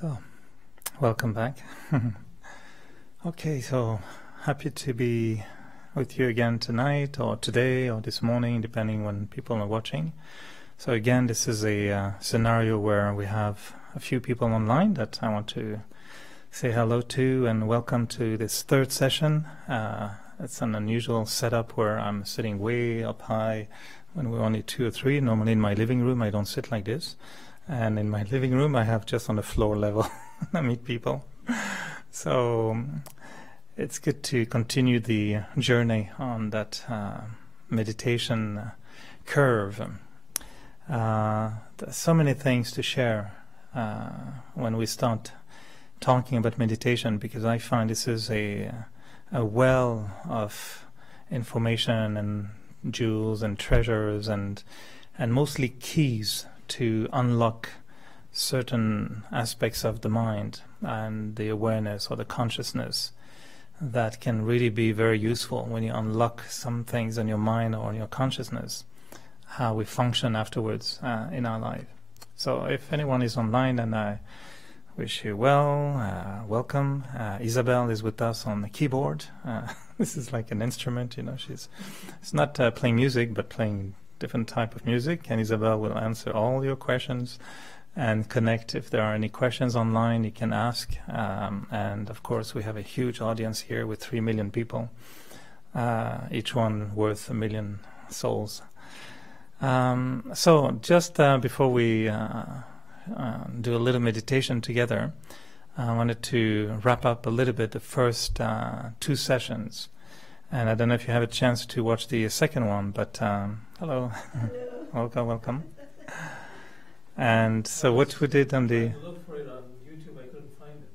So, welcome back. Okay, so happy to be with you again tonight or today or this morning, depending when people are watching. So again, this is a scenario where we have a few people online that I want to say hello to and welcome to this third session. It's an unusual setup where I'm sitting way up high when we're only two or three. Normally in my living room I don't sit like this. And in my living room, I have just on the floor level. I meet people. So it's good to continue the journey on that meditation curve. There's so many things to share when we start talking about meditation, because I find this is a well of information and jewels and treasures and mostly keys to unlock certain aspects of the mind and the awareness or the consciousness that can really be very useful when you unlock some things in your mind or in your consciousness, how we function afterwards in our life. So if anyone is online, then I wish you well, welcome. Isabel is with us on the keyboard. This is like an instrument, you know, it's not playing music, but playing different type of music, and Isabel will answer all your questions and connect. If there are any questions online, you can ask, and of course we have a huge audience here with 3 million people, each one worth 1 million souls. So just before we do a little meditation together, I wanted to wrap up a little bit the first 2 sessions. And I don't know if you have a chance to watch the second one, but hello. Hello. Welcome. And so what we did on the... I looked for it on YouTube, I couldn't find it.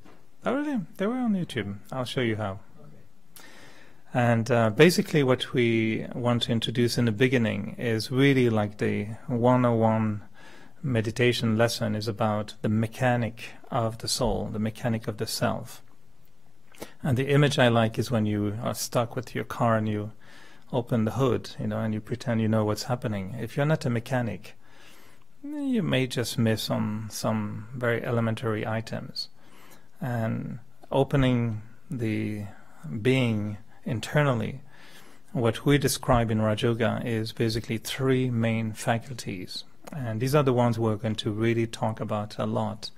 Oh really? They were on YouTube. I'll show you how. Okay. And basically what we want to introduce in the beginning is really like the 101 meditation lesson is about the mechanic of the soul, the mechanic of the self. And the image I like is when you are stuck with your car and you open the hood, you know, and you pretend you know what's happening. If you're not a mechanic, you may just miss on some very elementary items. And opening the being internally, what we describe in Raj Yoga is basically 3 main faculties. And these are the ones we're going to really talk about a lot.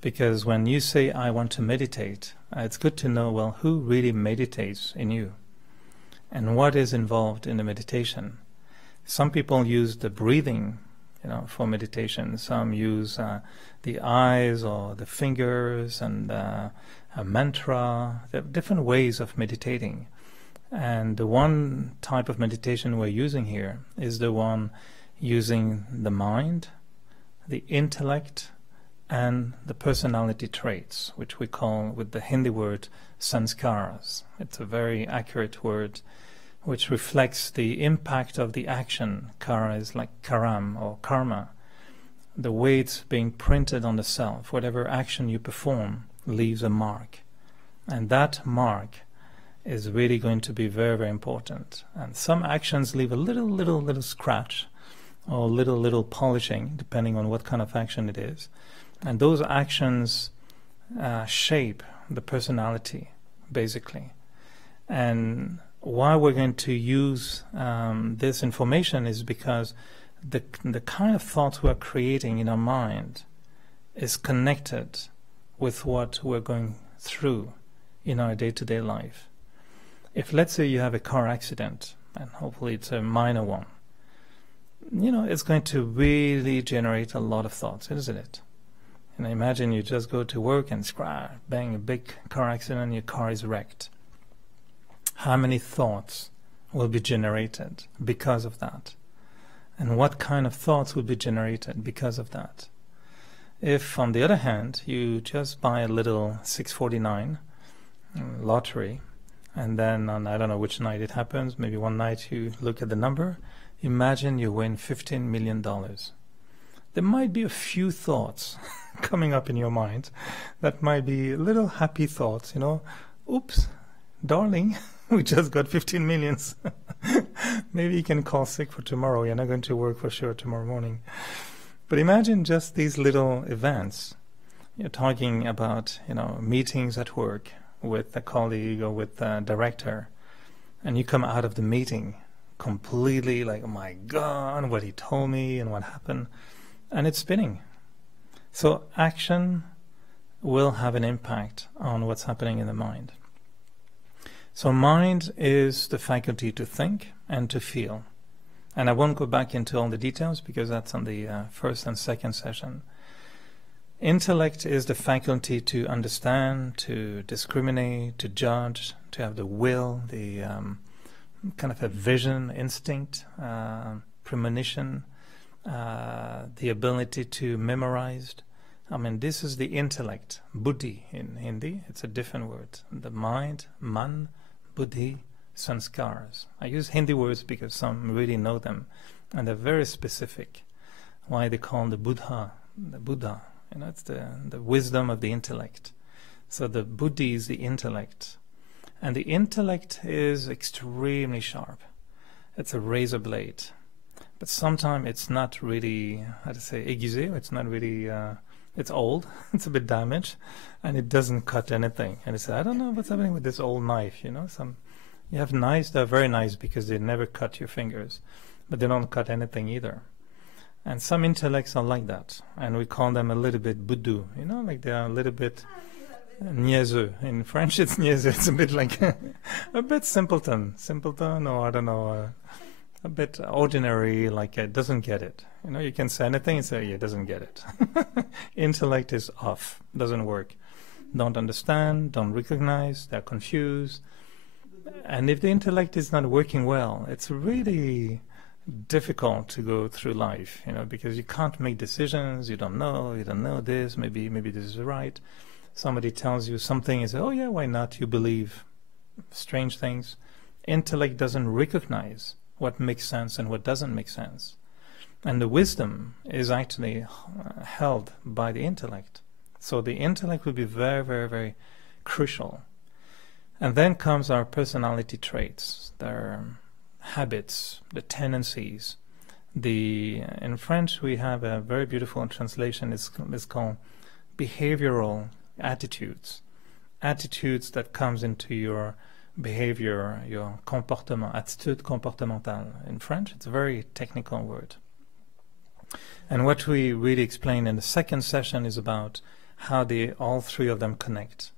Because when you say, I want to meditate, it's good to know, well, who really meditates in you? And what is involved in the meditation? Some people use the breathing, you know, for meditation. Some use the eyes or the fingers and a mantra. There are different ways of meditating. And the one type of meditation we're using here is the one using the mind, the intellect, and the personality traits, which we call with the Hindi word sanskaras. It's a very accurate word which reflects the impact of the action. Kara is like karam or karma, the way it's being printed on the self. Whatever action you perform leaves a mark, and that mark is really going to be very, very important. And some actions leave a little scratch or little polishing, depending on what kind of action it is. And those actions shape the personality, basically. And why we're going to use this information is because the kind of thoughts we're creating in our mind is connected with what we're going through in our day-to-day life. If, let's say, you have a car accident, and hopefully it's a minor one, you know, it's going to really generate a lot of thoughts, isn't it? And imagine you just go to work and bang, a big car accident and your car is wrecked. How many thoughts will be generated because of that? And what kind of thoughts will be generated because of that? If, on the other hand, you just buy a little 649 lottery, and then on, I don't know which night it happens, maybe one night you look at the number, imagine you win $15 million. There might be a few thoughts coming up in your mind that might be little happy thoughts, you know, oops, darling, we just got 15 millions. Maybe you can call sick for tomorrow. You're not going to work for sure tomorrow morning. But imagine just these little events you're talking about, meetings at work with a colleague or with a director, and you come out of the meeting completely like, oh my God, what he told me and what happened, and it's spinning. So action will have an impact on what's happening in the mind. So mind is the faculty to think and to feel. And I won't go back into all the details because that's on the first and second session. Intellect is the faculty to understand, to discriminate, to judge, to have the will, the kind of a vision, instinct, premonition, the ability to memorize. This is the intellect, buddhi in Hindi. It's a different word. The mind, man, buddhi, sanskars. I use Hindi words because some really know them, and they're very specific. Why they call the Buddha. It's the wisdom of the intellect. So the buddhi is the intellect. And the intellect is extremely sharp. It's a razor blade. But sometimes it's not really, aiguisé. It's not really, it's old. It's a bit damaged. And it doesn't cut anything. And it's, I don't know what's happening with this old knife, You have knives that are very nice because they never cut your fingers. But they don't cut anything either. And some intellects are like that. And we call them a little bit boudou, like they are a little bit niaiseux. In French it's niaiseux. It's a bit like a bit simpleton, or I don't know, a bit ordinary, like it doesn't get it. You can say anything and say, yeah, it doesn't get it. Intellect is off, doesn't work. Don't understand, don't recognize, they're confused. And if the intellect is not working well, it's really difficult to go through life, because you can't make decisions, you don't know this, maybe this is right. Somebody tells you something, you say, oh yeah, why not? You believe strange things. Intellect doesn't recognize what makes sense and what doesn't make sense. And the wisdom is actually held by the intellect. So the intellect will be very, very, very crucial. And then comes our personality traits, their habits, the tendencies. In French we have a very beautiful translation. It's called behavioral attitudes. Attitudes that comes into your behavior, your comportement, attitude comportementale. In French, it's a very technical word. And what we really explain in the second session is about how all three of them connect.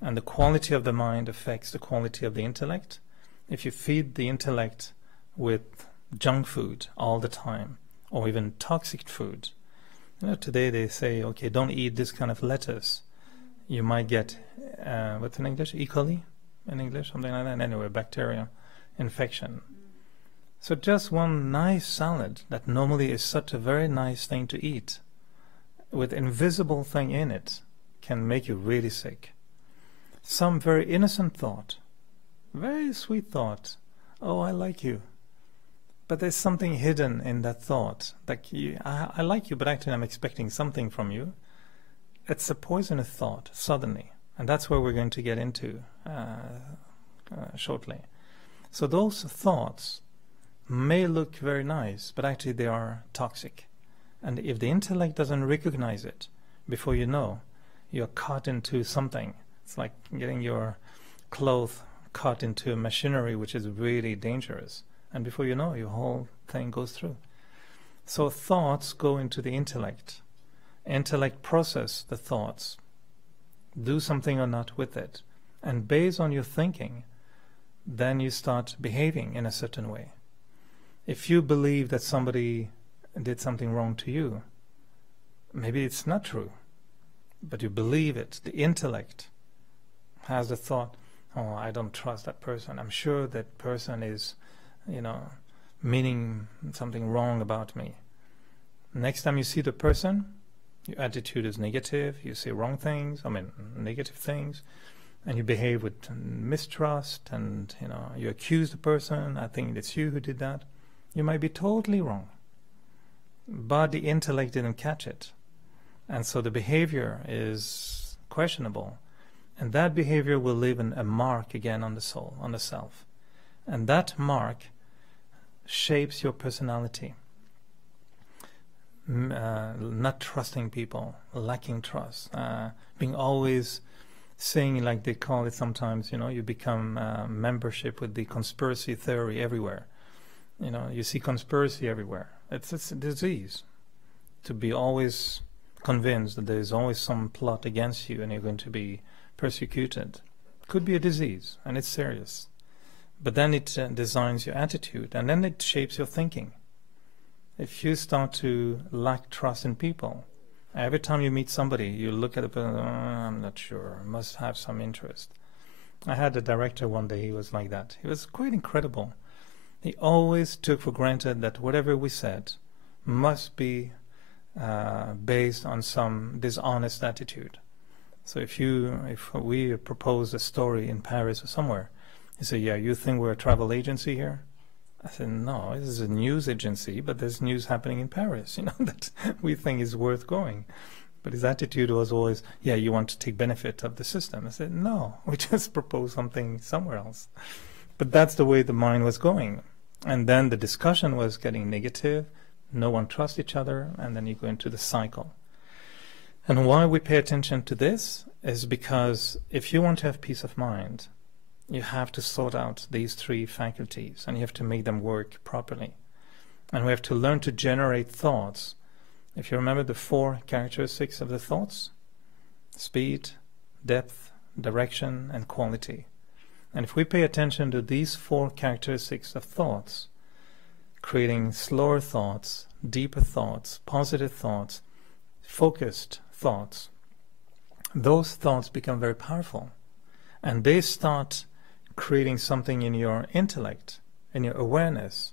And the quality of the mind affects the quality of the intellect. If you feed the intellect with junk food all the time, or even toxic food, today they say, okay, don't eat this kind of lettuce. You might get, what's in English? E. coli in English, something like that. Anyway, bacteria infection. So just one nice salad that normally is such a very nice thing to eat, with invisible thing in it, can make you really sick. Some very innocent thought, very sweet thought, oh, I like you. But there's something hidden in that thought. Like, I like you, but actually I'm expecting something from you. It's a poisonous thought, suddenly. And that's where we're going to get into shortly. So those thoughts may look very nice, but actually they are toxic. And if the intellect doesn't recognize it, before you know, you're caught into something. It's like getting your clothes caught into a machinery which is really dangerous. And before you know, your whole thing goes through. So thoughts go into the intellect. Intellect process the thoughts. Do something or not with it. And based on your thinking, then you start behaving in a certain way. If you believe that somebody did something wrong to you, maybe it's not true, but you believe it. The intellect has the thought, oh, I don't trust that person. I'm sure that person is, meaning something wrong about me. Next time you see the person, your attitude is negative, you say wrong things, negative things, and you behave with mistrust, and you accuse the person, I think it's you who did that. You might be totally wrong, but the intellect didn't catch it. And so the behavior is questionable. And that behavior will leave a mark again on the soul, on the self. And that mark shapes your personality. not trusting people, lacking trust, being always saying, like they call it sometimes, you become membership with the conspiracy theory everywhere. You see conspiracy everywhere. It's a disease to be always convinced that there's always some plot against you and you're going to be persecuted. Could be a disease, and it's serious. But then it designs your attitude, and then it shapes your thinking. If you start to lack trust in people, every time you meet somebody, you look at a person, I'm not sure, must have some interest. I had a director one day, he was like that. He was quite incredible. He always took for granted that whatever we said must be based on some dishonest attitude. So if we propose a story in Paris or somewhere, he said, yeah, you think we're a travel agency here? I said, no, this is a news agency, but there's news happening in Paris, that we think is worth going. But his attitude was always, yeah, you want to take benefit of the system. I said, no, we just propose something somewhere else. But that's the way the mind was going. And then the discussion was getting negative, no one trusts each other, and then you go into the cycle. And why we pay attention to this is because if you want to have peace of mind, you have to sort out these three faculties, and you have to make them work properly. And we have to learn to generate thoughts. If you remember the 4 characteristics of the thoughts: speed, depth, direction, and quality. And if we pay attention to these 4 characteristics of thoughts, creating slower thoughts, deeper thoughts, positive thoughts, focused thoughts, those thoughts become very powerful. And they start creating something in your intellect, in your awareness,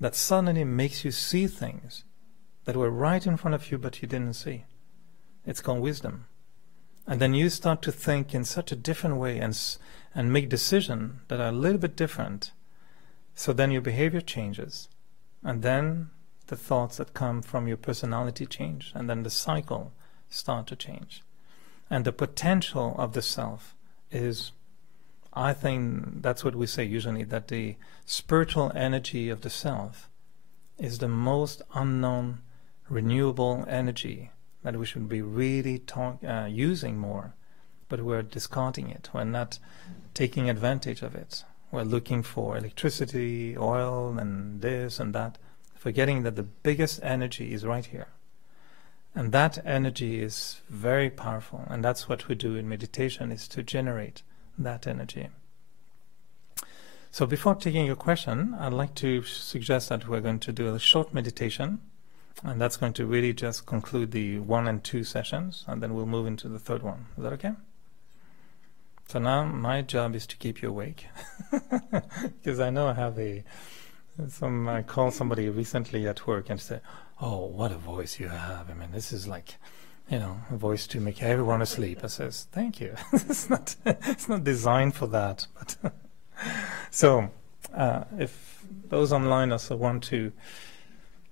that suddenly makes you see things that were right in front of you but you didn't see. It's called wisdom. And then you start to think in such a different way and make decisions that are a little bit different. So then your behavior changes. And then the thoughts that come from your personality change. And then the cycle starts to change. And the potential of the self is, I think that's what we say usually, that the spiritual energy of the self is the most unknown renewable energy that we should be really using more, but we're discarding it. We're not taking advantage of it. We're looking for electricity, oil, and this and that, forgetting that the biggest energy is right here. And that energy is very powerful, and that's what we do in meditation, is to generate that energy. So before taking your question, I'd like to suggest that we're going to do a short meditation, and that's going to really just conclude the 1 and 2 sessions, and then we'll move into the 3rd one. Is that okay? So now my job is to keep you awake, because I know I have I called somebody recently at work and said, oh, what a voice you have. I mean, this is like, a voice to make everyone asleep. I says, thank you. it's not designed for that. But so if those online also want to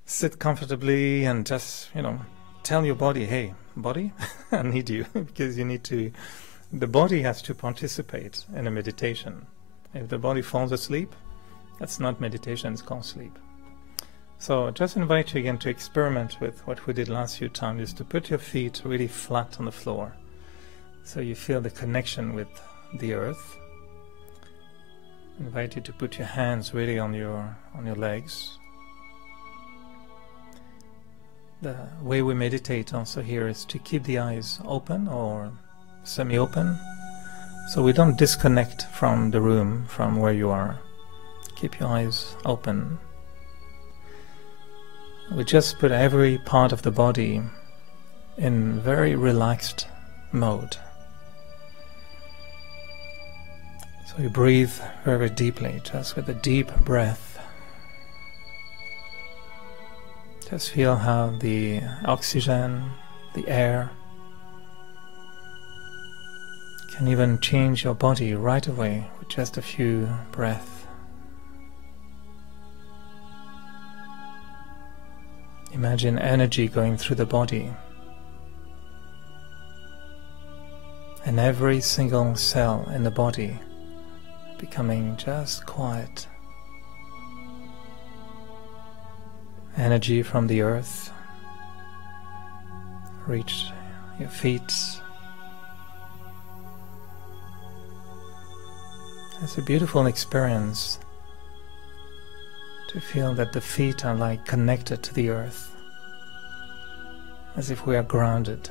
sit comfortably and just, tell your body, hey, body, I need you, because the body has to participate in a meditation. If the body falls asleep, that's not meditation, it's called sleep. So just invite you again to experiment with what we did last few times, is to put your feet really flat on the floor, so you feel the connection with the earth. I invite you to put your hands really on your legs. The way we meditate also here is to keep the eyes open or semi-open, so we don't disconnect from the room, from where you are. Keep your eyes open. We just put every part of the body in very relaxed mode. So you breathe very deeply, just with a deep breath. Just feel how the oxygen, the air, can even change your body right away with just a few breaths. Imagine energy going through the body, and every single cell in the body becoming just quiet. Energy from the earth reach your feet. It's a beautiful experience to feel that the feet are like connected to the earth, as if we are grounded.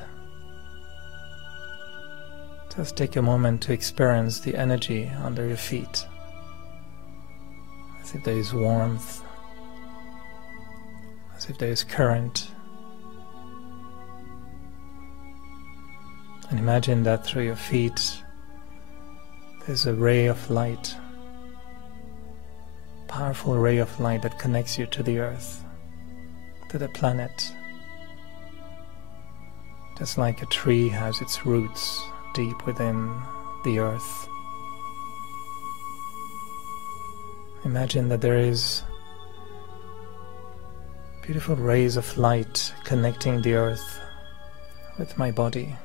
Just take a moment to experience the energy under your feet, as if there is warmth, as if there is current. And imagine that through your feet there's a ray of light, powerful ray of light that connects you to the earth, to the planet. Just like a tree has its roots deep within the earth. Imagine that there is beautiful rays of light connecting the earth with my body,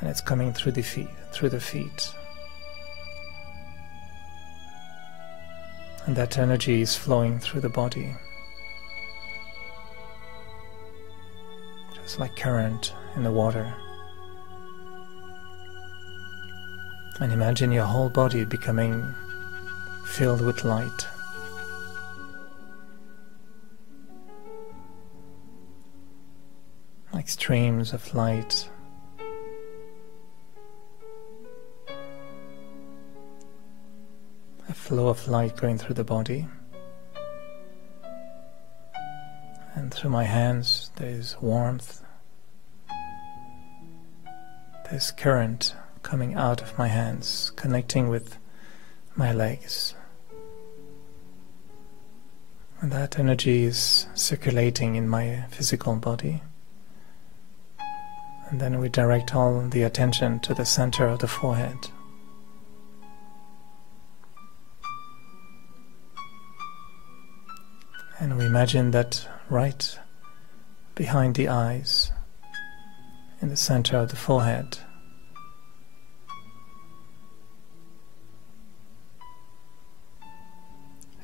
and it's coming through the feet. And that energy is flowing through the body, just like current in the water. And imagine your whole body becoming filled with light. Like streams of light. A flow of light going through the body. And through my hands there is warmth. There's current coming out of my hands, connecting with my legs. And that energy is circulating in my physical body. And then we direct all the attention to the center of the forehead. And we imagine that right behind the eyes, in the center of the forehead,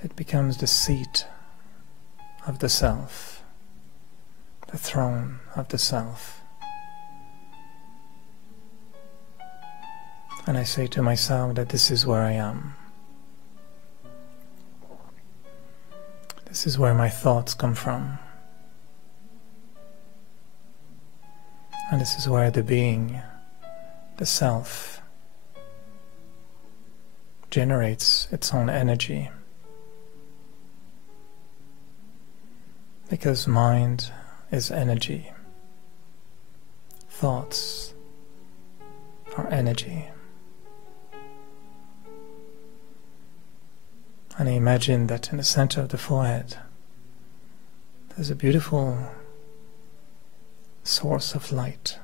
it becomes the seat of the self, the throne of the self. And I say to myself that this is where I am. This is where my thoughts come from. And this is where the being, the self, generates its own energy. Because mind is energy. Thoughts are energy. And I imagine that in the center of the forehead there's a beautiful source of light.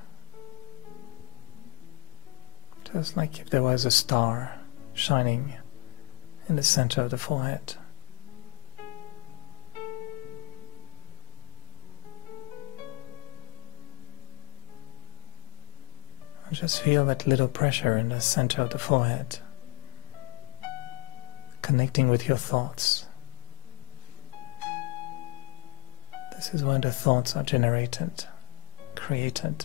Just like if there was a star shining in the center of the forehead. And just feel that little pressure in the center of the forehead, connecting with your thoughts. This is when the thoughts are generated, created.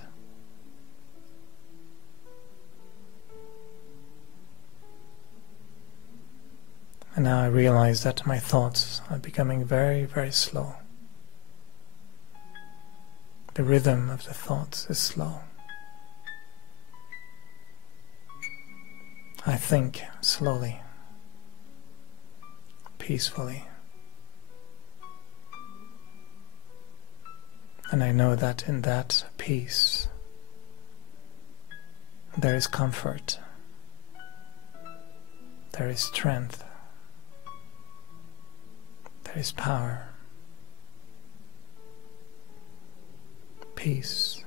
And now I realize that my thoughts are becoming very, very slow. The rhythm of the thoughts is slow. I think slowly, peacefully. And I know that in that peace there is comfort, there is strength, there is power. Peace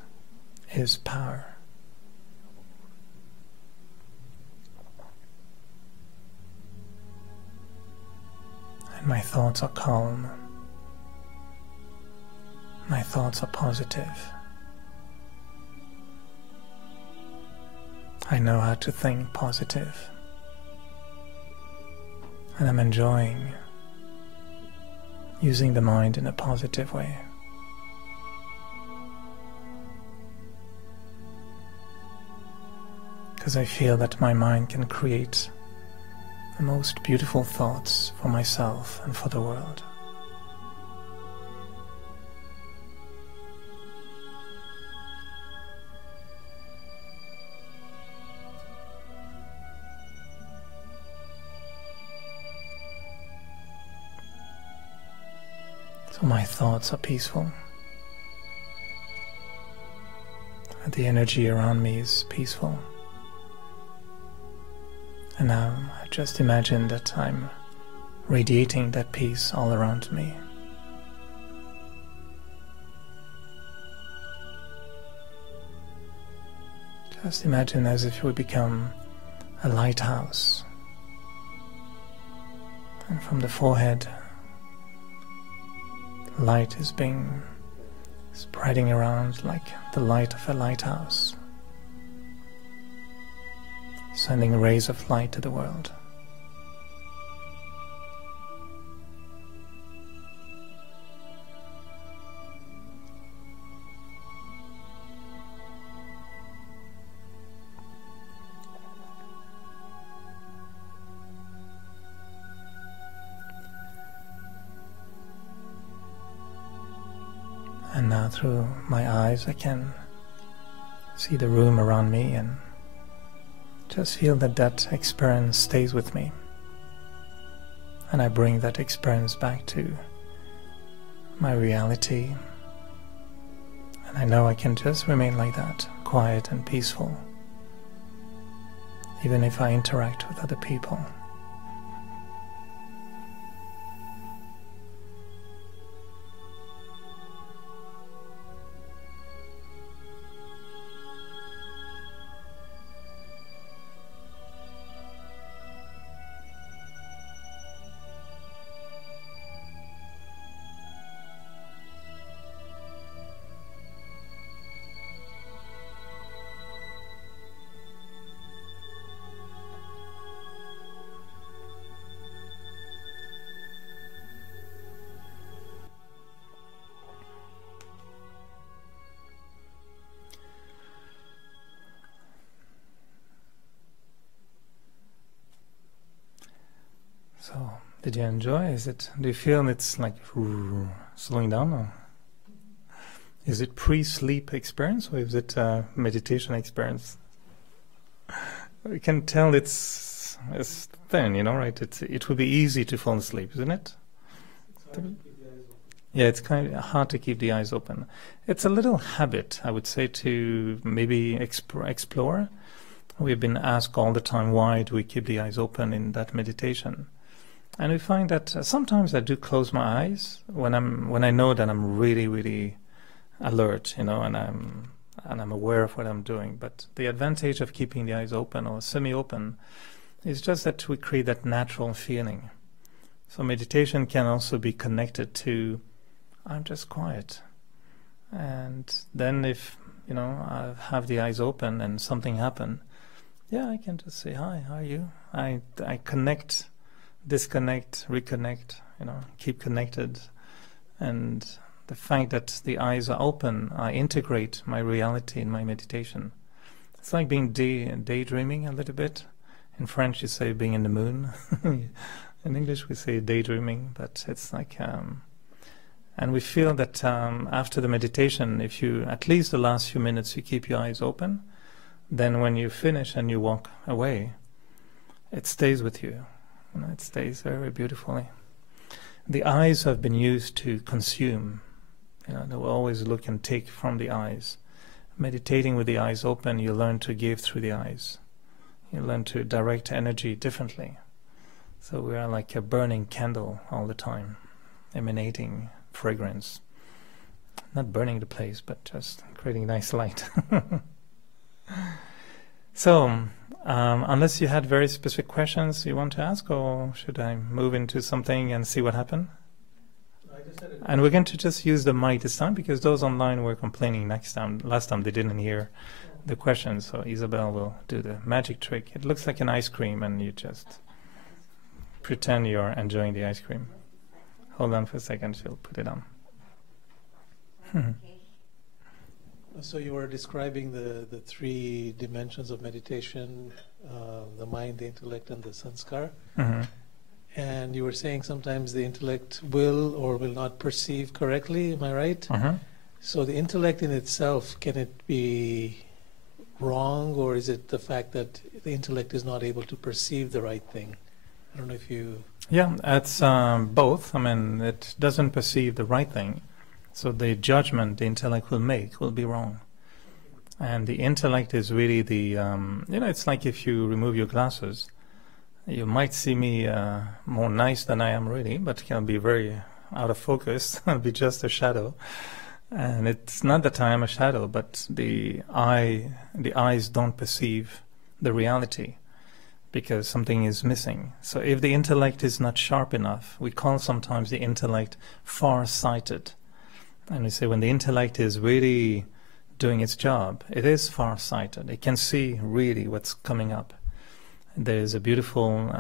is power. And my thoughts are calm. My thoughts are positive. I know how to think positive. And I'm enjoying using the mind in a positive way. because I feel that my mind can create the most beautiful thoughts for myself and for the world. So my thoughts are peaceful, and the energy around me is peaceful. And now I just imagine that I'm radiating that peace all around me. Just imagine as if we become a lighthouse, and from the forehead light is being spreading around like the light of a lighthouse, sending rays of light to the world. And now through my eyes I can see the room around me and just feel that that experience stays with me. And I bring that experience back to my reality. And I know I can just remain like that, quiet and peaceful, even if I interact with other people. So, did you enjoy? Do you feel it's like slowing down? Or is it pre-sleep experience or is it meditation experience? You can tell it's thin, right? It would be easy to fall asleep, isn't it? Yeah, it's kind of hard to keep the eyes open. It's a little habit, I would say, to maybe explore. We've been asked all the time, why do we keep the eyes open in that meditation? And we find that sometimes I do close my eyes when I know that I'm really, really alert, and I'm aware of what I'm doing. But the advantage of keeping the eyes open or semi-open is just that we create that natural feeling. So meditation can also be connected to I'm just quiet. And then if I have the eyes open and something happen, I can just say, hi, how are you? I connect, disconnect, reconnect, keep connected. And the fact that the eyes are open, I integrate my reality in my meditation. It's like being daydreaming a little bit. In French you say being in the moon. In English we say daydreaming, but it's like and we feel that after the meditation, if you, at least the last few minutes, you keep your eyes open, then when you finish and you walk away, it stays with you. It stays very beautifully. The eyes have been used to consume. They will always look and take from the eyes. Meditating with the eyes open, you learn to give through the eyes. You learn to direct energy differently. So we are like a burning candle all the time, emanating fragrance. Not burning the place, but just creating nice light. So, unless you had very specific questions you want to ask, or should I move into something and see what happened? And we're going to just use the mic this time, because those online were complaining last time they didn't hear the questions. So Isabel will do the magic trick. It looks like an ice cream, and you just pretend you're enjoying the ice cream. Hold on for a second, she'll put it on. So you were describing the three dimensions of meditation, the mind, the intellect, and the sanskar. Mm-hmm. And you were saying sometimes the intellect will or will not perceive correctly, am I right? Mm-hmm. So the intellect in itself, can it be wrong, or is it the fact that the intellect is not able to perceive the right thing? I don't know if you... Yeah, it's both. I mean, it doesn't perceive the right thing. So the judgment the intellect will make will be wrong. And the intellect is really the, it's like if you remove your glasses, you might see me more nice than I am really, but I'll be very out of focus. I'll be just a shadow. And it's not that I am a shadow, but the eyes don't perceive the reality because something is missing. So if the intellect is not sharp enough, we call sometimes the intellect far-sighted. And we say when the intellect is really doing its job, it is far-sighted. It can see really what's coming up. There's a beautiful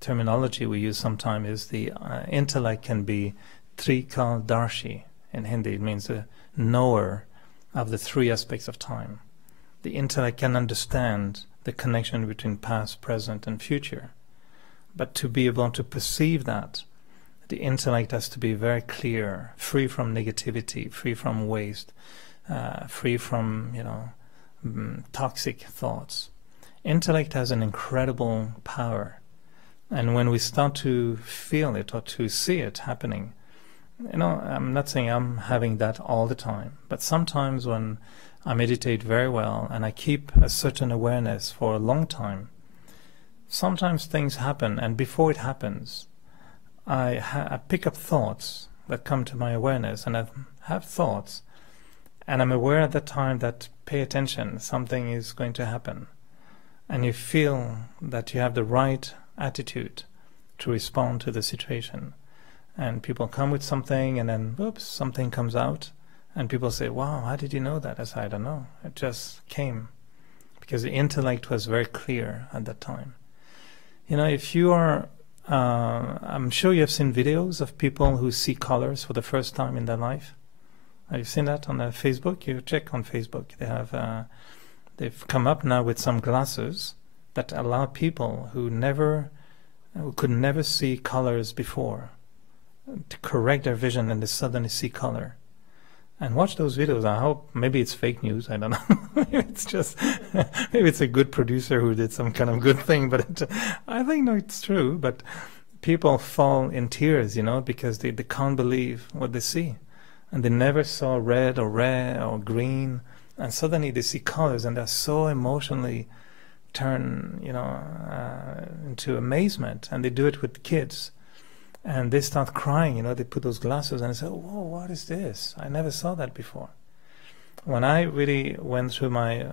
terminology we use sometimes is the intellect can be Trikadarshi. In Hindi, it means a knower of the three aspects of time. The intellect can understand the connection between past, present, and future. But to be able to perceive that, the intellect has to be very clear, free from negativity, free from waste, free from, toxic thoughts. Intellect has an incredible power. And when we start to feel it or to see it happening, I'm not saying I'm having that all the time, but sometimes when I meditate very well and I keep a certain awareness for a long time, sometimes things happen, and before it happens, I pick up thoughts that come to my awareness, and I have thoughts, and I'm aware at that time that pay attention, something is going to happen, and you feel that you have the right attitude to respond to the situation. And people come with something, and then, oops, something comes out. And people say, wow, how did you know that? I said, I don't know. It just came. Because the intellect was very clear at that time. If you are, I'm sure you have seen videos of people who see colors for the first time in their life. Have you seen that on Facebook? You check on Facebook. They've come up now with some glasses that allow people who could never see colors before to correct their vision, and they suddenly see color. And watch those videos. I hope maybe it's fake news. I don't know. It's just maybe it's a good producer who did some kind of good thing. But I think no, it's true. But people fall in tears, because they can't believe what they see, and they never saw red or green, and suddenly they see colors, and they're so emotionally turned, into amazement. And they do it with kids. And they start crying, they put those glasses and they say, whoa, what is this? I never saw that before. When I really went through my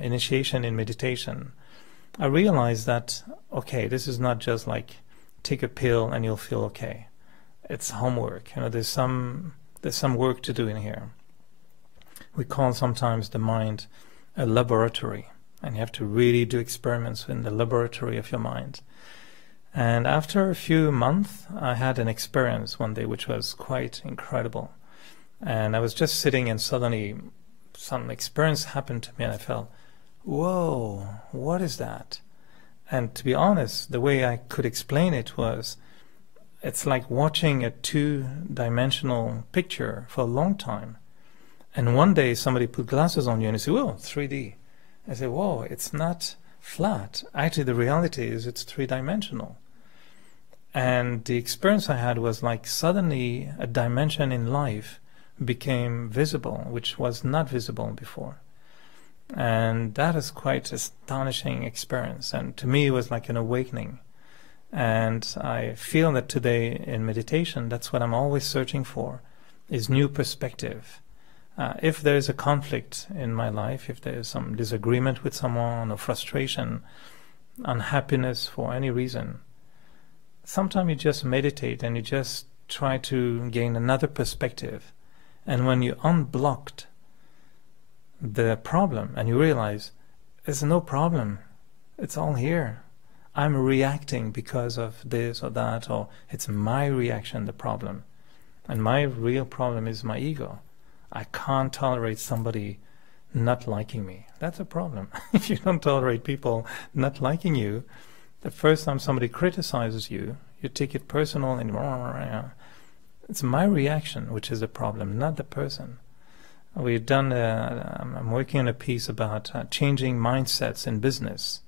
initiation in meditation, I realized that, okay, this is not just like take a pill and you'll feel okay. It's homework. There's some work to do in here. We call sometimes the mind a laboratory, and you have to really do experiments in the laboratory of your mind. And after a few months, I had an experience one day which was quite incredible. And I was just sitting, and suddenly some experience happened to me, and I felt, whoa, what is that? And to be honest, the way I could explain it was, it's like watching a two-dimensional picture for a long time. And one day somebody put glasses on you and you say, whoa, 3D. I say, whoa, it's not flat. Actually, the reality is it's three-dimensional. And the experience I had was like suddenly a dimension in life became visible, which was not visible before. And that is quite astonishing experience. And to me, it was like an awakening. And I feel that today in meditation, that's what I'm always searching for, is new perspective. If there is a conflict in my life, if there is some disagreement with someone or frustration, unhappiness for any reason, sometimes you just meditate and you just try to gain another perspective. And when you unblocked the problem and you realize there's no problem, it's all here. I'm reacting because of this or that, or it's my reaction, the problem. And my real problem is my ego. I can't tolerate somebody not liking me. That's a problem. If you don't tolerate people not liking you, the first time somebody criticizes you, you take it personal and it's my reaction which is the problem, not the person. We've done, I'm working on a piece about changing mindsets in business.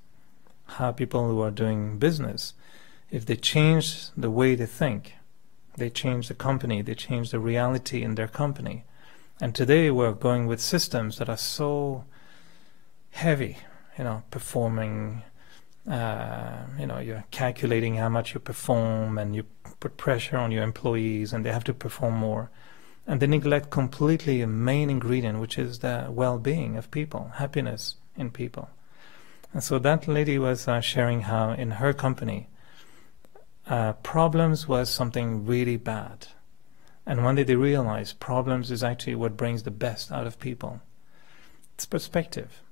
How people who are doing business, if they change the way they think, they change the company, they change the reality in their company. And today we're going with systems that are so heavy, performing, you're calculating how much you perform and you put pressure on your employees and they have to perform more. And they neglect completely a main ingredient, which is the well-being of people, happiness in people. And so that lady was sharing how in her company, problems was something really bad. And one day they realized problems is actually what brings the best out of people. It's perspective.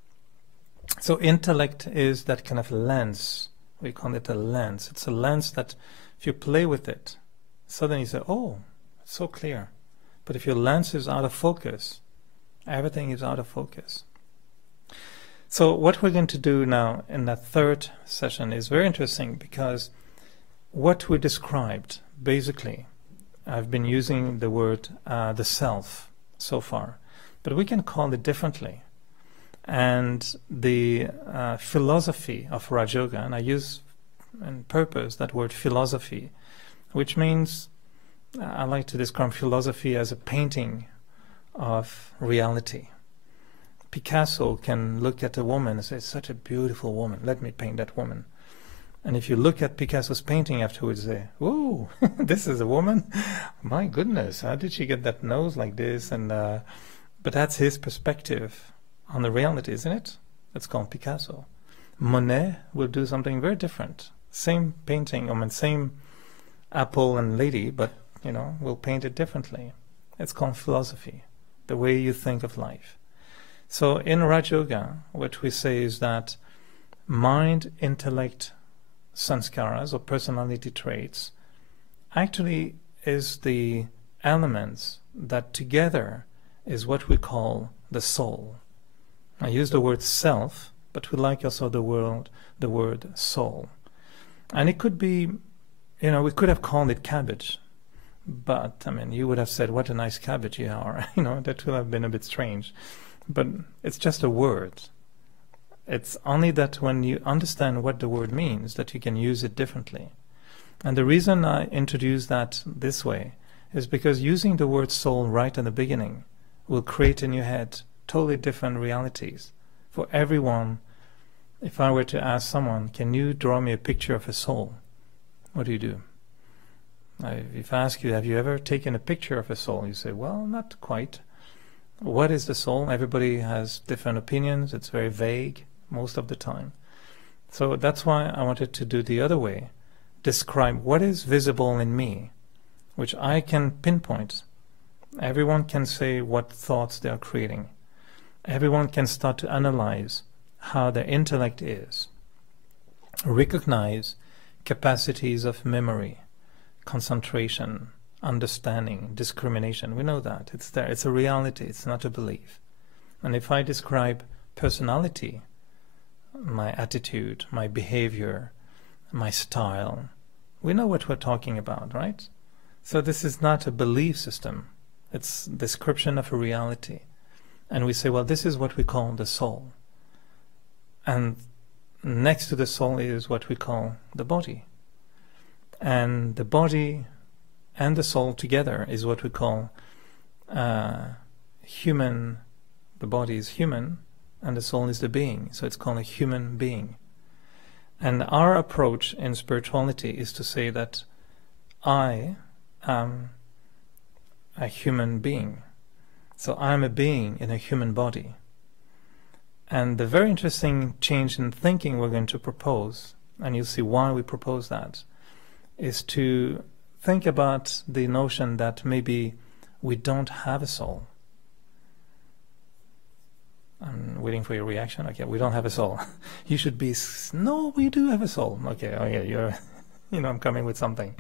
So intellect is that kind of lens. We call it a lens. It's a lens that if you play with it, suddenly you say, oh, it's so clear. But if your lens is out of focus, everything is out of focus. So what we're going to do now in that third session is very interesting, because what we described, basically, I've been using the word the self so far, but we can call it differently. And the philosophy of Raj Yoga, and I use on purpose that word philosophy, which means I like to describe philosophy as a painting of reality. Picasso can look at a woman and say, such a beautiful woman, let me paint that woman. And if you look at Picasso's painting afterwards, say, whoa, this is a woman? My goodness, how did she get that nose like this? And but that's his perspective on the reality, isn't it? It's called Picasso. Monet will do something very different. Same painting, same apple and lady, but, we'll paint it differently. It's called philosophy, the way you think of life. So in Raj Yoga, what we say is that mind, intellect, sanskaras or personality traits actually is the elements that together is what we call the soul. I use the word self, but we like also the word soul. And it could be, we could have called it cabbage, but you would have said, what a nice cabbage you are. That would have been a bit strange. But it's just a word. It's only that when you understand what the word means that you can use it differently. And the reason I introduce that this way is because using the word soul right in the beginning will create in your head totally different realities. For everyone, if I were to ask someone, can you draw me a picture of a soul? What do? If I ask you, have you ever taken a picture of a soul? You say, well, not quite. What is the soul? Everybody has different opinions. It's very vague most of the time. So that's why I wanted to do the other way. Describe what is visible in me, which I can pinpoint. Everyone can say what thoughts they are creating. Everyone can start to analyze how their intellect is. Recognize capacities of memory, concentration, understanding, discrimination. We know that. It's there. It's a reality. It's not a belief. And if I describe personality, my attitude, my behavior, my style, we know what we're talking about, right? So this is not a belief system. It's description of a reality. And we say, well, this is what we call the soul. And next to the soul is what we call the body. And the body and the soul together is what we call human. The body is human and the soul is the being. So it's called a human being. And our approach in spirituality is to say that I am a human being. So I'm a being in a human body. And the very interesting change in thinking we're going to propose, and you'll see why we propose that, is to think about the notion that maybe we don't have a soul. I'm waiting for your reaction. Okay, we don't have a soul. You should be, no, we do have a soul. Okay, you're, I'm coming with something.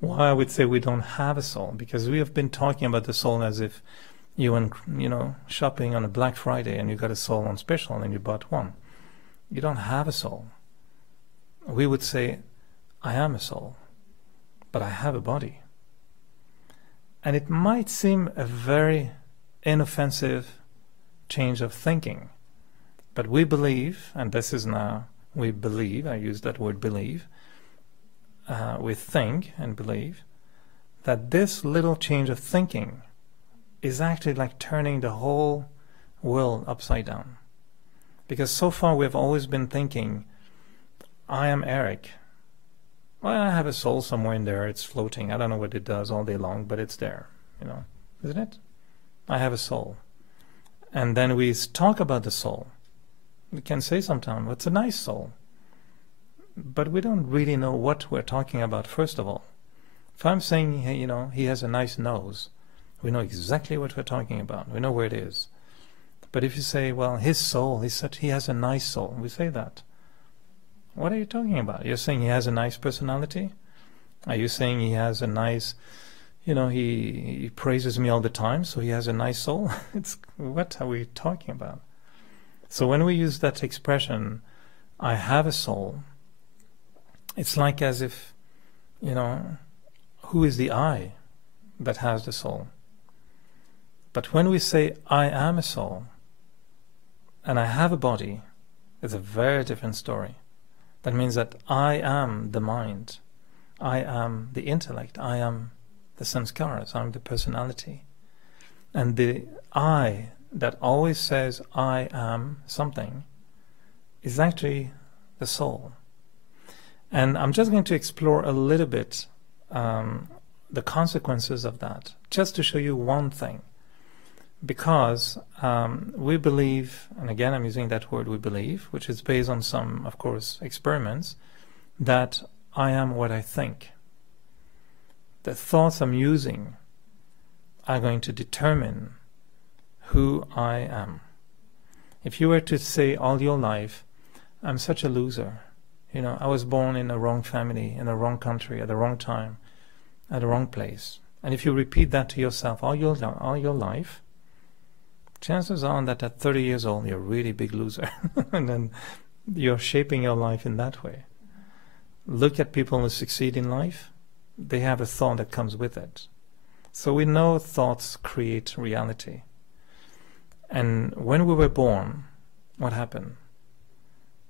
Why I would say we don't have a soul? Because we have been talking about the soul as if, You went, shopping on a Black Friday and you got a soul on special and you bought one. You don't have a soul. We would say, I am a soul, but I have a body. And it might seem a very inoffensive change of thinking, but we believe, and this is now, we believe, I use that word believe, we think and believe, that this little change of thinking is actually like turning the whole world upside down. Because so far we have always been thinking, I am Eric. Well, I have a soul somewhere in there, it's floating. I don't know what it does all day long, but it's there, isn't it? I have a soul. And then we talk about the soul. We can say sometimes, it's a nice soul. But we don't really know what we're talking about, first of all. If I'm saying, hey, he has a nice nose, we know exactly what we're talking about. We know where it is. But if you say, well, his soul, he has a nice soul, we say that. What are you talking about? You're saying he has a nice personality? Are you saying he has a nice, he praises me all the time, so he has a nice soul? What are we talking about? So when we use that expression, I have a soul, it's like as if, who is the I that has the soul? But when we say, I am a soul, and I have a body, it's a very different story. That means that I am the mind, I am the intellect, I am the samskaras, I'm the personality. And the I that always says I am something is actually the soul. And I'm just going to explore a little bit the consequences of that, just to show you one thing. Because we believe, and again I'm using that word we believe, which is based on some, of course, experiments, that I am what I think. The thoughts I'm using are going to determine who I am. If you were to say all your life, I'm such a loser, I was born in the wrong family, in the wrong country, at the wrong time, at the wrong place. And if you repeat that to yourself all your life, chances are that at 30 years old, you're a really big loser. And then you're shaping your life in that way. Look at people who succeed in life. They have a thought that comes with it. So we know thoughts create reality. And when we were born, what happened?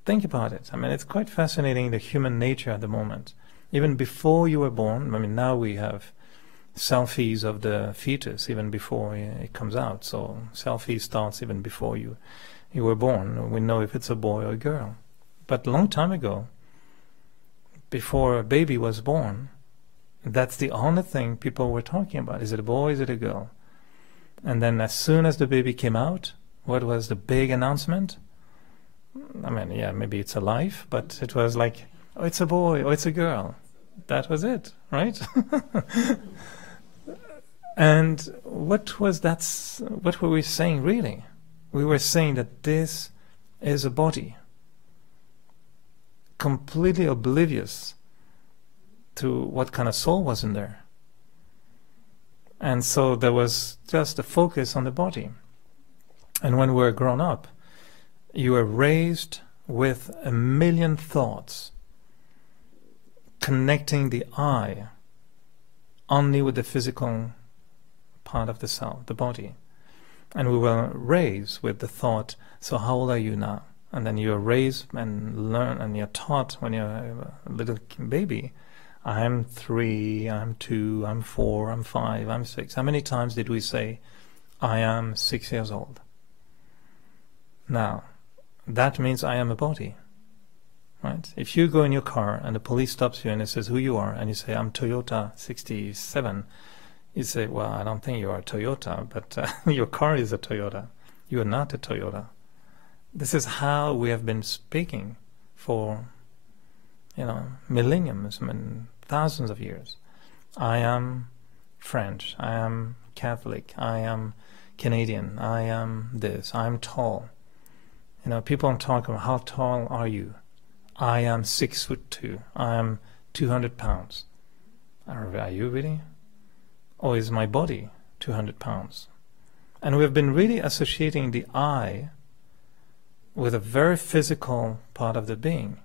Think about it. It's quite fascinating, the human nature at the moment. Even before you were born, now we have selfies of the fetus even before it comes out. So selfie starts even before you were born. We know if it's a boy or a girl. But a long time ago, before a baby was born, that's the only thing people were talking about. Is it a boy? Is it a girl? And then as soon as the baby came out, what was the big announcement? Maybe it's alive, but it was like, oh, it's a boy, oh, it's a girl. That was it, right? And what were we saying really? We were saying that this is a body, completely oblivious to what kind of soul was in there. And so there was just a focus on the body. And when we were grown up, you were raised with 1,000,000 thoughts connecting the I only with the physical part of the self, the body. And we were raised with the thought, so how old are you now? And then you're raised and learn, and you're taught when you're a little baby, I'm 3, I'm 2, I'm 4, I'm 5, I'm 6. How many times did we say, I am 6 years old? Now, that means I am a body, right? If you go in your car and the police stops you and it says who you are, and you say, I'm Toyota 67, you say, well, I don't think you are a Toyota, but your car is a Toyota. You are not a Toyota. This is how we have been speaking for, millenniums, thousands of years. I am French. I am Catholic. I am Canadian. I am this. I am tall. People talk about how tall are you? I am 6'2". I am 200 pounds. Are you really? Or is my body 200 pounds? And we've been really associating the I with a very physical part of the being.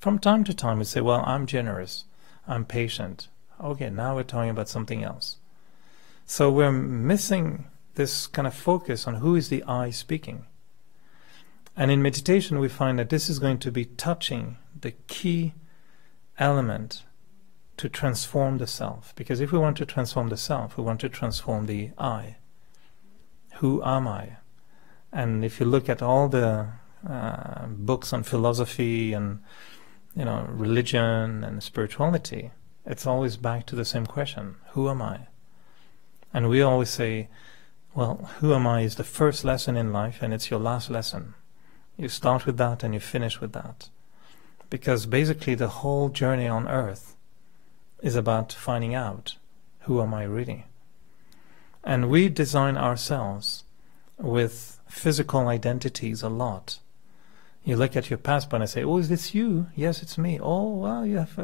From time to time we say, well, I'm generous, I'm patient. Okay, now we're talking about something else. So we're missing this kind of focus on who is the I speaking. And in meditation we find that this is going to be touching the key element to transform the self. Because if we want to transform the self, we want to transform the I. Who am I? And if you look at all the books on philosophy and religion and spirituality, it's always back to the same question: who am I? And we always say, well, who am I is the first lesson in life, and it's your last lesson. You start with that and you finish with that, because basically the whole journey on earth is about finding out, who am I really? And we design ourselves with physical identities a lot. You look at your passport and say, oh, is this you? Yes, it's me. Oh, well, you have,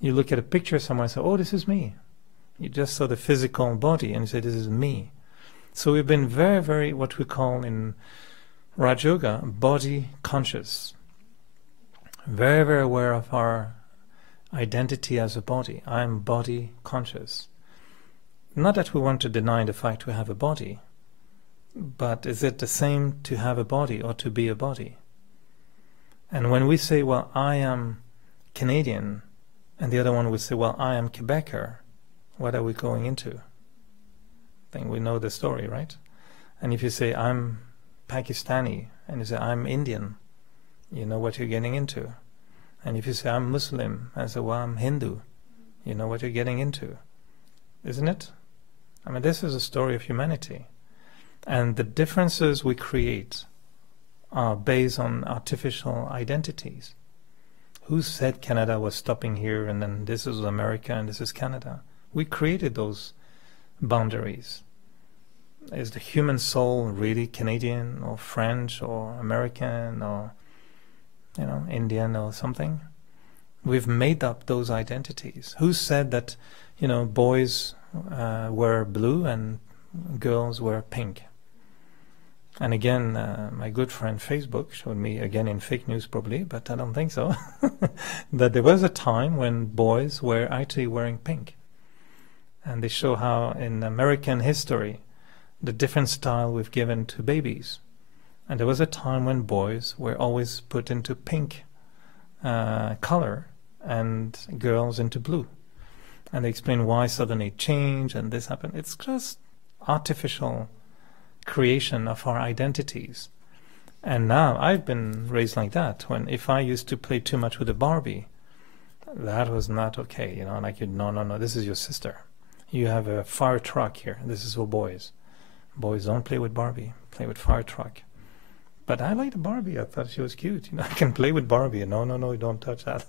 You look at a picture somewhere and say, oh, this is me. You just saw the physical body and you say, this is me. So we've been very, very, what we call in Raj Yoga, body conscious. Very, very aware of our identity as a body. I'm body conscious. Not that we want to deny the fact we have a body, but is it the same to have a body or to be a body? And when we say, well, I am Canadian, and the other one would say, well, I am Quebecer, what are we going into? I think we know the story, right? And if you say, I'm Pakistani, and you say, I'm Indian, you know what you're getting into. And if you say, I'm Muslim, and say, well, I'm Hindu, you know what you're getting into. Isn't it? I mean, this is a story of humanity. And the differences we create are based on artificial identities. Who said Canada was stopping here, and then this is America and this is Canada? We created those boundaries. Is the human soul really Canadian or French or American or Indian or something? We've made up those identities. Who said that boys were blue and girls were pink? And again, my good friend Facebook showed me, again in fake news probably, but I don't think so, that there was a time when boys were actually wearing pink. And they show how in American history the different style we've given to babies. And there was a time when boys were always put into pink color and girls into blue. And they explain why suddenly it changed and this happened. It's just artificial creation of our identities. And now I've been raised like that. If I used to play too much with a Barbie, that was not okay. No, this is your sister. You have a fire truck here. This is for boys. Boys don't play with Barbie. Play with fire truck. But I liked Barbie. I thought she was cute. I can play with Barbie. No, don't touch that.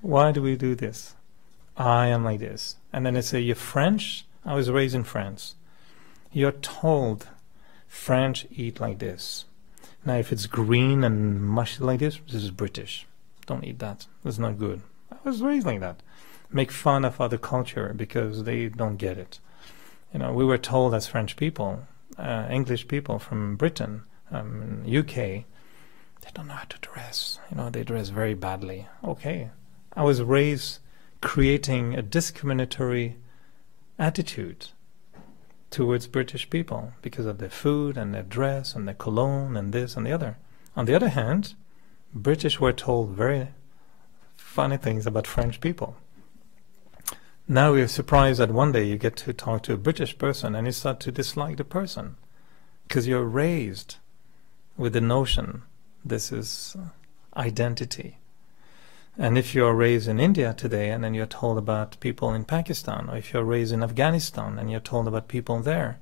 Why do we do this? I am like this. And then they say, you're French? I was raised in France. You're told French eat like this. Now if it's green and mushy like this is British. Don't eat that. That's not good. I was raised like that. Make fun of other culture because they don't get it. We were told as French people, English people from Britain, UK, they don't know how to dress. They dress very badly. Okay. I was raised creating a discriminatory attitude towards British people because of their food and their dress and their cologne and this and the other. On the other hand, British were told very funny things about French people. Now we're surprised that one day you get to talk to a British person and you start to dislike the person because you're raised with the notion this is identity. And if you're raised in India today and then you're told about people in Pakistan, or if you're raised in Afghanistan and you're told about people there,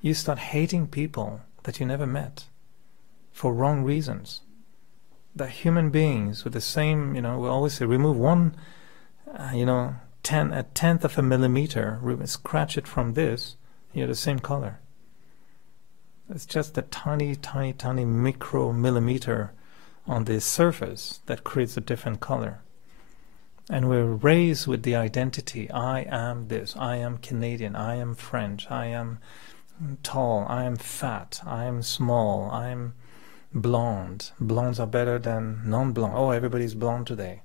you start hating people that you never met for wrong reasons. They're human beings with the same, we always say remove one, a tenth of a millimeter, scratch it from this, you're the same color. It's just a tiny, tiny, tiny micro millimeter on the surface that creates a different color. And we're raised with the identity. I am this. I am Canadian. I am French. I am tall. I am fat. I am small. I am blonde. Blondes are better than non-blonde. Oh, everybody's blonde today.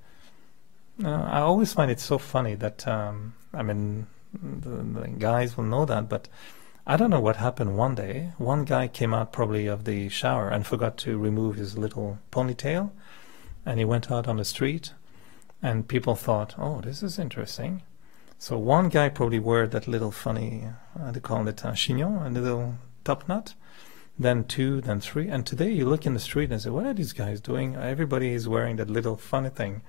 I always find it so funny that, I mean, the guys will know that, but I don't know what happened one day. One guy came out probably of the shower and forgot to remove his little ponytail, and he went out on the street, and people thought, oh, this is interesting. So one guy probably wore that little funny, they call it a chignon, a little top knot, then two, then three, and today you look in the street and say, what are these guys doing? Everybody is wearing that little funny thing.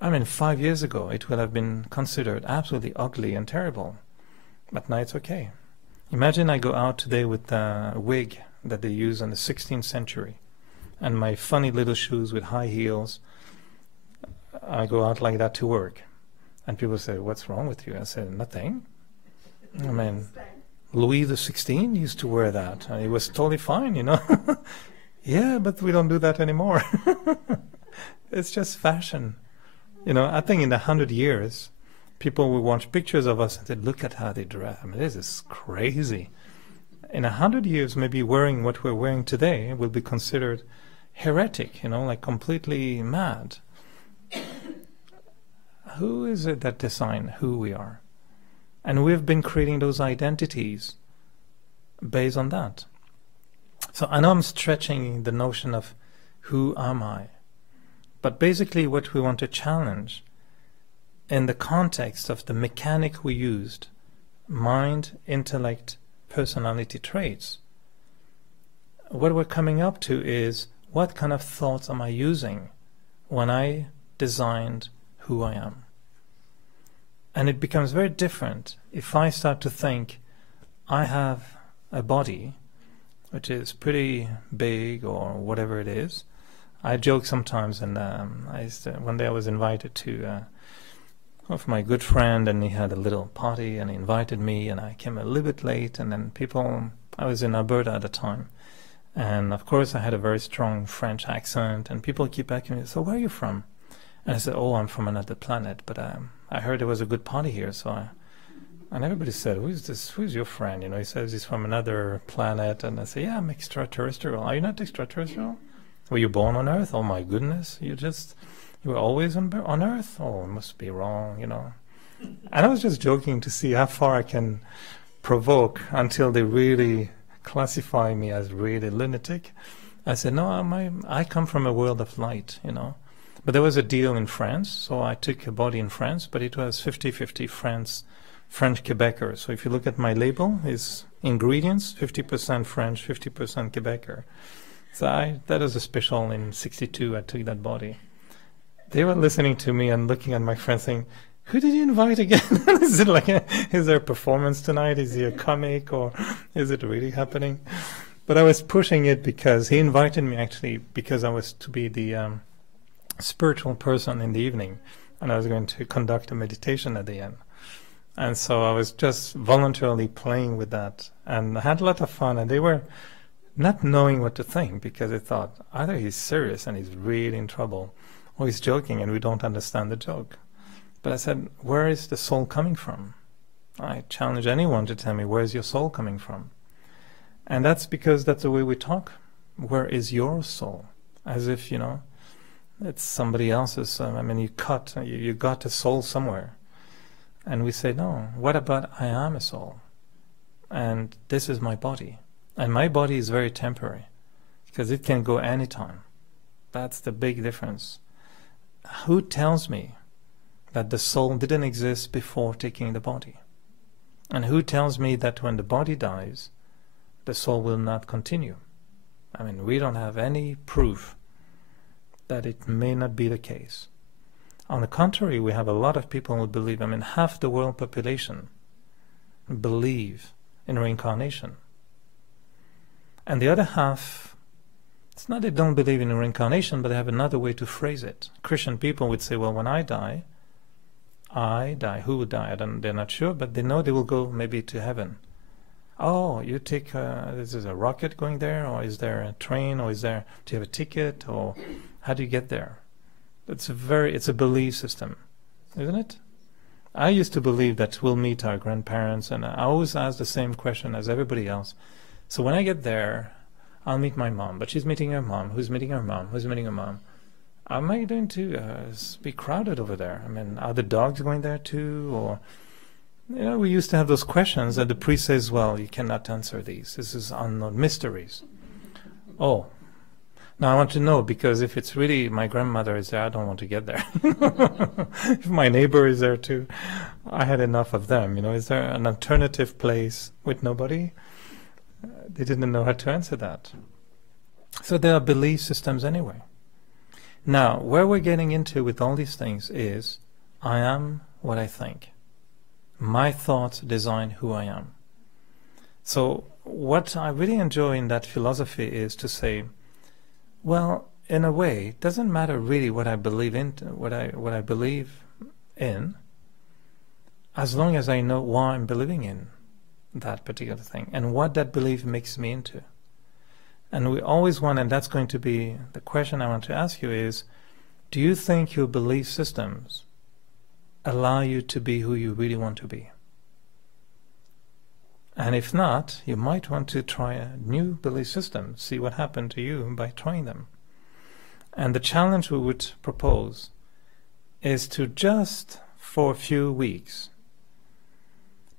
I mean, 5 years ago, it would have been considered absolutely ugly and terrible. But now it's okay. Imagine I go out today with a wig that they used in the 16th century and my funny little shoes with high heels. I go out like that to work. And people say, what's wrong with you? I said, nothing. I mean, Louis XVI used to wear that. And it was totally fine, you know. Yeah, but we don't do that anymore. It's just fashion. You know, I think in 100 years, people will watch pictures of us and say, look at how they dress. I mean, this is crazy. In 100 years, maybe wearing what we're wearing today will be considered heretic, you know, like completely mad. Who is it that design who we are? And we've been creating those identities based on that. So I know I'm stretching the notion of who am I? But basically what we want to challenge in the context of the mechanic we used, mind, intellect, personality traits, what we're coming up to is what kind of thoughts am I using when I designed who I am? And it becomes very different if I start to think I have a body which is pretty big or whatever it is. I joke sometimes, and one day I was invited to of my good friend, and he had a little party, and he invited me, and I came a little bit late, and then I was in Alberta at the time, and of course I had a very strong French accent, and people keep asking me, so where are you from? And I said, oh, I'm from another planet, but I heard there was a good party here, and everybody said, who's your friend? You know, he says he's from another planet, and I say, yeah, I'm extraterrestrial. Are you not extraterrestrial? Were you born on Earth? Oh my goodness, you were always on Earth? Oh, it must be wrong, you know. And I was just joking to see how far I can provoke until they really classify me as really lunatic. I said, no, I come from a world of light, you know. But there was a deal in France, so I took a body in France, but it was 50-50 French Quebecer. So if you look at my label, it's ingredients, 50% French, 50% Quebecer. So that was a special in '62. I took that body. They were listening to me and looking at my friend saying, who did you invite again? Is it like is there a performance tonight? Is he a comic, or is it really happening? But I was pushing it because he invited me actually because I was to be the spiritual person in the evening, and I was going to conduct a meditation at the end. And so I was just voluntarily playing with that, and I had a lot of fun, and they were not knowing what to think because they thought either he's serious and he's really in trouble, or he's joking and we don't understand the joke. But I said, where is the soul coming from? I challenge anyone to tell me, where is your soul coming from? And that's because that's the way we talk. Where is your soul? As if, you know, it's somebody else's. I mean, you got a soul somewhere. And we say, no, what about I am a soul? And this is my body. And my body is very temporary because it can go anytime. That's the big difference. Who tells me that the soul didn't exist before taking the body? And who tells me that when the body dies, the soul will not continue? I mean, we don't have any proof that it may not be the case. On the contrary, we have a lot of people who believe, I mean, half the world population believe in reincarnation. And the other half, it's not they don't believe in reincarnation, but they have another way to phrase it. Christian people would say, well, when I die. Who would die? They're not sure, but they know they will go maybe to heaven. Oh, you take, is there a rocket going there? Or is there a train? Or do you have a ticket? Or how do you get there? It's a belief system, isn't it? I used to believe that we'll meet our grandparents, and I always ask the same question as everybody else. So when I get there, I'll meet my mom, but she's meeting her mom, who's meeting her mom, who's meeting her mom. Am I going to be crowded over there? I mean, are the dogs going there too? Or, we used to have those questions, and the priest says, well, you cannot answer these. This is unknown mysteries. Oh, now I want to know, because if it's really my grandmother is there, I don't want to get there. If my neighbor is there too, I had enough of them. Is there an alternative place with nobody? They didn't know how to answer that. So there are belief systems anyway. Now, where we're getting into with all these things is, I am what I think. My thoughts design who I am. So what I really enjoy in that philosophy is to say, well, in a way, it doesn't matter really what I believe in, what I believe in, as long as I know why I'm believing in that particular thing and what that belief makes me into. And we always want, and that's going to be the question I want to ask you is, do you think your belief systems allow you to be who you really want to be? And if not, you might want to try a new belief system, see what happened to you by trying them. And the challenge we would propose is to just, for a few weeks,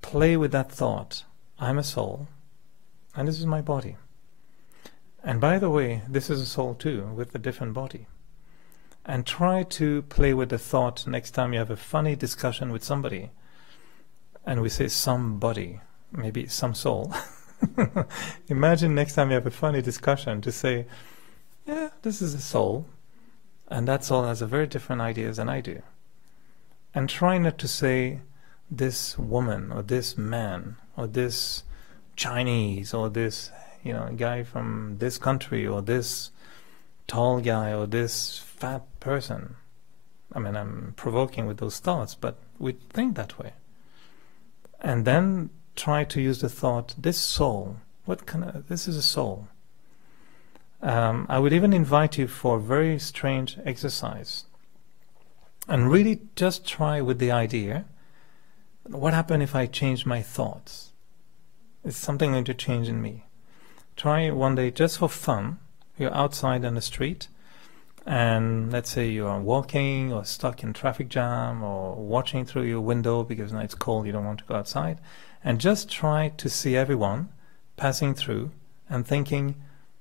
play with that thought, I'm a soul, and this is my body. And by the way, this is a soul too, with a different body. And try to play with the thought next time you have a funny discussion with somebody, and we say somebody, maybe some soul. Imagine next time you have a funny discussion to say, yeah, this is a soul, and that soul has a very different ideas than I do. And try not to say this woman or this man or this Chinese or this guy from this country or this tall guy or this fat person. I mean, I'm provoking with those thoughts, but we think that way. And then try to use the thought, this soul, this is a soul. I would even invite you for a very strange exercise. And really just try with the idea, what happened if I change my thoughts? Is something going to change in me? Try one day just for fun. You're outside on the street, and let's say you are walking or stuck in traffic jam or watching through your window because now it's cold, you don't want to go outside, and just try to see everyone passing through and thinking,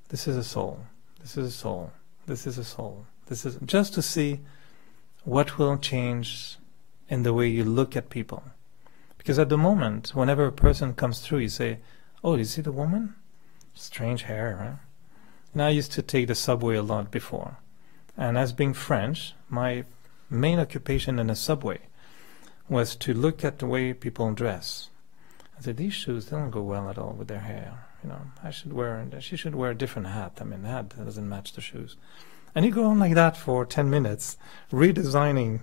this is a soul, this is a soul, this is a soul, this is, just to see what will change in the way you look at people. Because at the moment, whenever a person comes through, you say, oh, you see the woman? Strange hair, right? And I used to take the subway a lot before. And as being French, my main occupation in the subway was to look at the way people dress. I said, these shoes, they don't go well at all with their hair. She should wear a different hat. I mean, the hat doesn't match the shoes. And you go on like that for 10 minutes, redesigning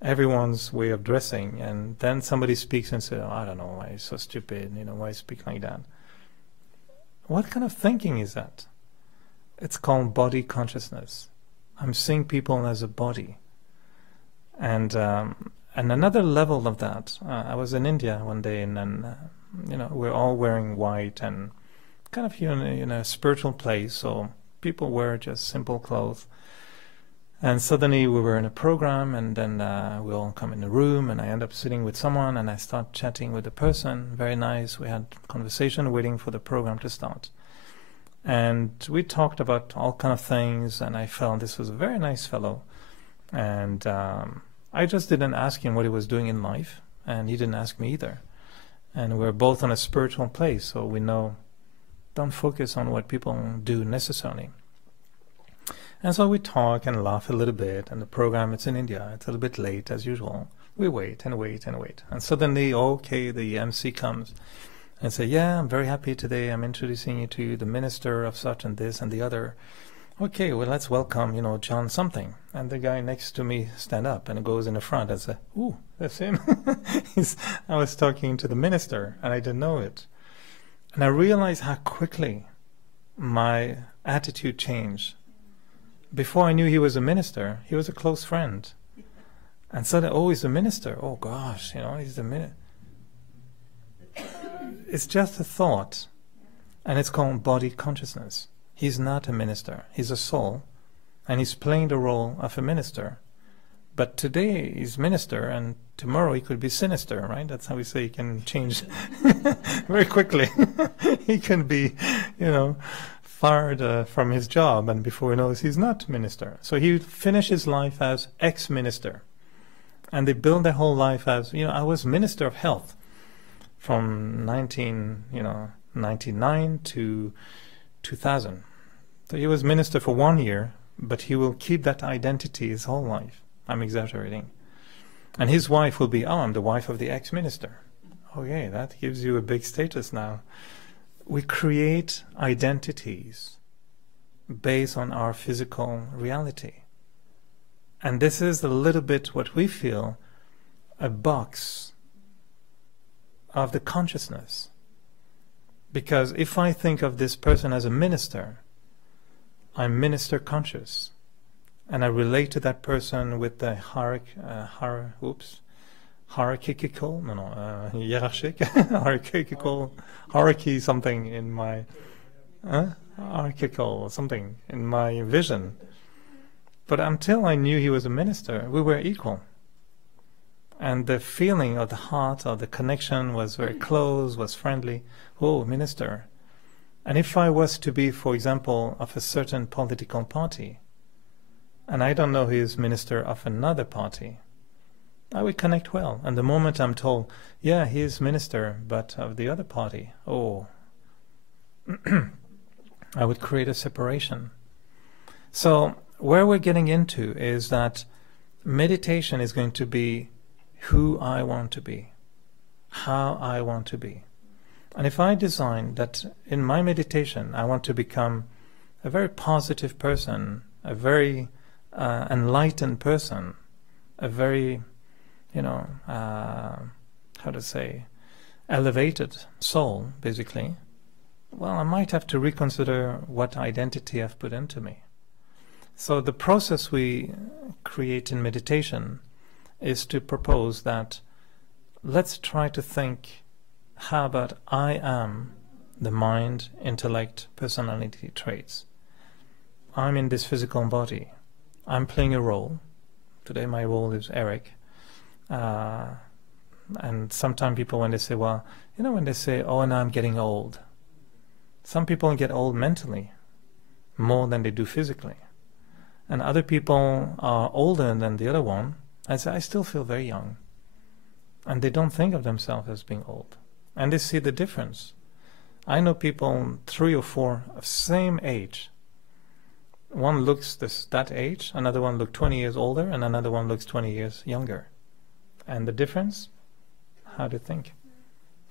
everyone's way of dressing. And then somebody speaks and says, oh, I don't know, why he's so stupid, why speak like that? What kind of thinking is that? It's called body consciousness. I'm seeing people as a body. And another level of that, I was in India one day, and then, we're all wearing white and kind of in a spiritual place, so people wear just simple clothes. And suddenly we were in a program, and then we all come in the room, and I end up sitting with someone, and I start chatting with the person. Very nice. We had conversation waiting for the program to start. And we talked about all kind of things, and I felt this was a very nice fellow. And I just didn't ask him what he was doing in life, and he didn't ask me either. And we're both on a spiritual place, so we know, don't focus on what people do necessarily. And so we talk and laugh a little bit, and the program, it's in India, it's a little bit late as usual. We wait and wait and wait. And suddenly, okay, the MC comes and say, yeah, I'm very happy today, I'm introducing you to the minister of such and this and the other. Okay, well, let's welcome, John something. And the guy next to me stand up and goes in the front and say, ooh, that's him. I was talking to the minister, and I didn't know it. And I realized how quickly my attitude changed. before I knew he was a minister, he was a close friend. And suddenly, oh, he's a minister. Oh gosh, he's a minister. It's just a thought, and it's called body consciousness. He's not a minister. He's a soul, and he's playing the role of a minister. But today he's minister, and tomorrow he could be sinister, right? That's how we say he can change very quickly. He can be, fired from his job, and before he knows, he's not minister. So he would finish his life as ex-minister. And they build their whole life as, I was Minister of Health from 1999 to 2000. So he was minister for 1 year, but he will keep that identity his whole life. I'm exaggerating. And his wife will be, I'm the wife of the ex-minister. Okay, that gives you a big status now. We create identities based on our physical reality. And this is a little bit what we feel, a box of the consciousness. Because if I think of this person as a minister, I'm minister conscious. And I relate to that person with the hierarchical, hierarchy something in my, hierarchical something in my vision. But until I knew he was a minister, we were equal. And the feeling of the heart, of the connection was very close, was friendly. Oh, minister. And if I was to be, for example, of a certain political party, and I don't know he is minister of another party, I would connect well. And the moment I'm told, yeah, he is minister, but of the other party, I would create a separation. So where we're getting into is that meditation is going to be who I want to be, how I want to be. And if I design that in my meditation I want to become a very positive person, a very enlightened person, a very, elevated soul, basically, well, I might have to reconsider what identity I've put into me. So the process we create in meditation is to propose that let's try to think, how about I am the mind, intellect, personality traits. I'm in this physical body. I'm playing a role. Today my role is Eric. And sometimes people, when they say, when they say, oh, now I'm getting old. Some people get old mentally more than they do physically. And other people are older than the other one and say, I still feel very young. And they don't think of themselves as being old. And they see the difference. I know people 3 or 4 of same age. One looks that age, another one looks 20 years older, and another one looks 20 years younger. And the difference? How they think,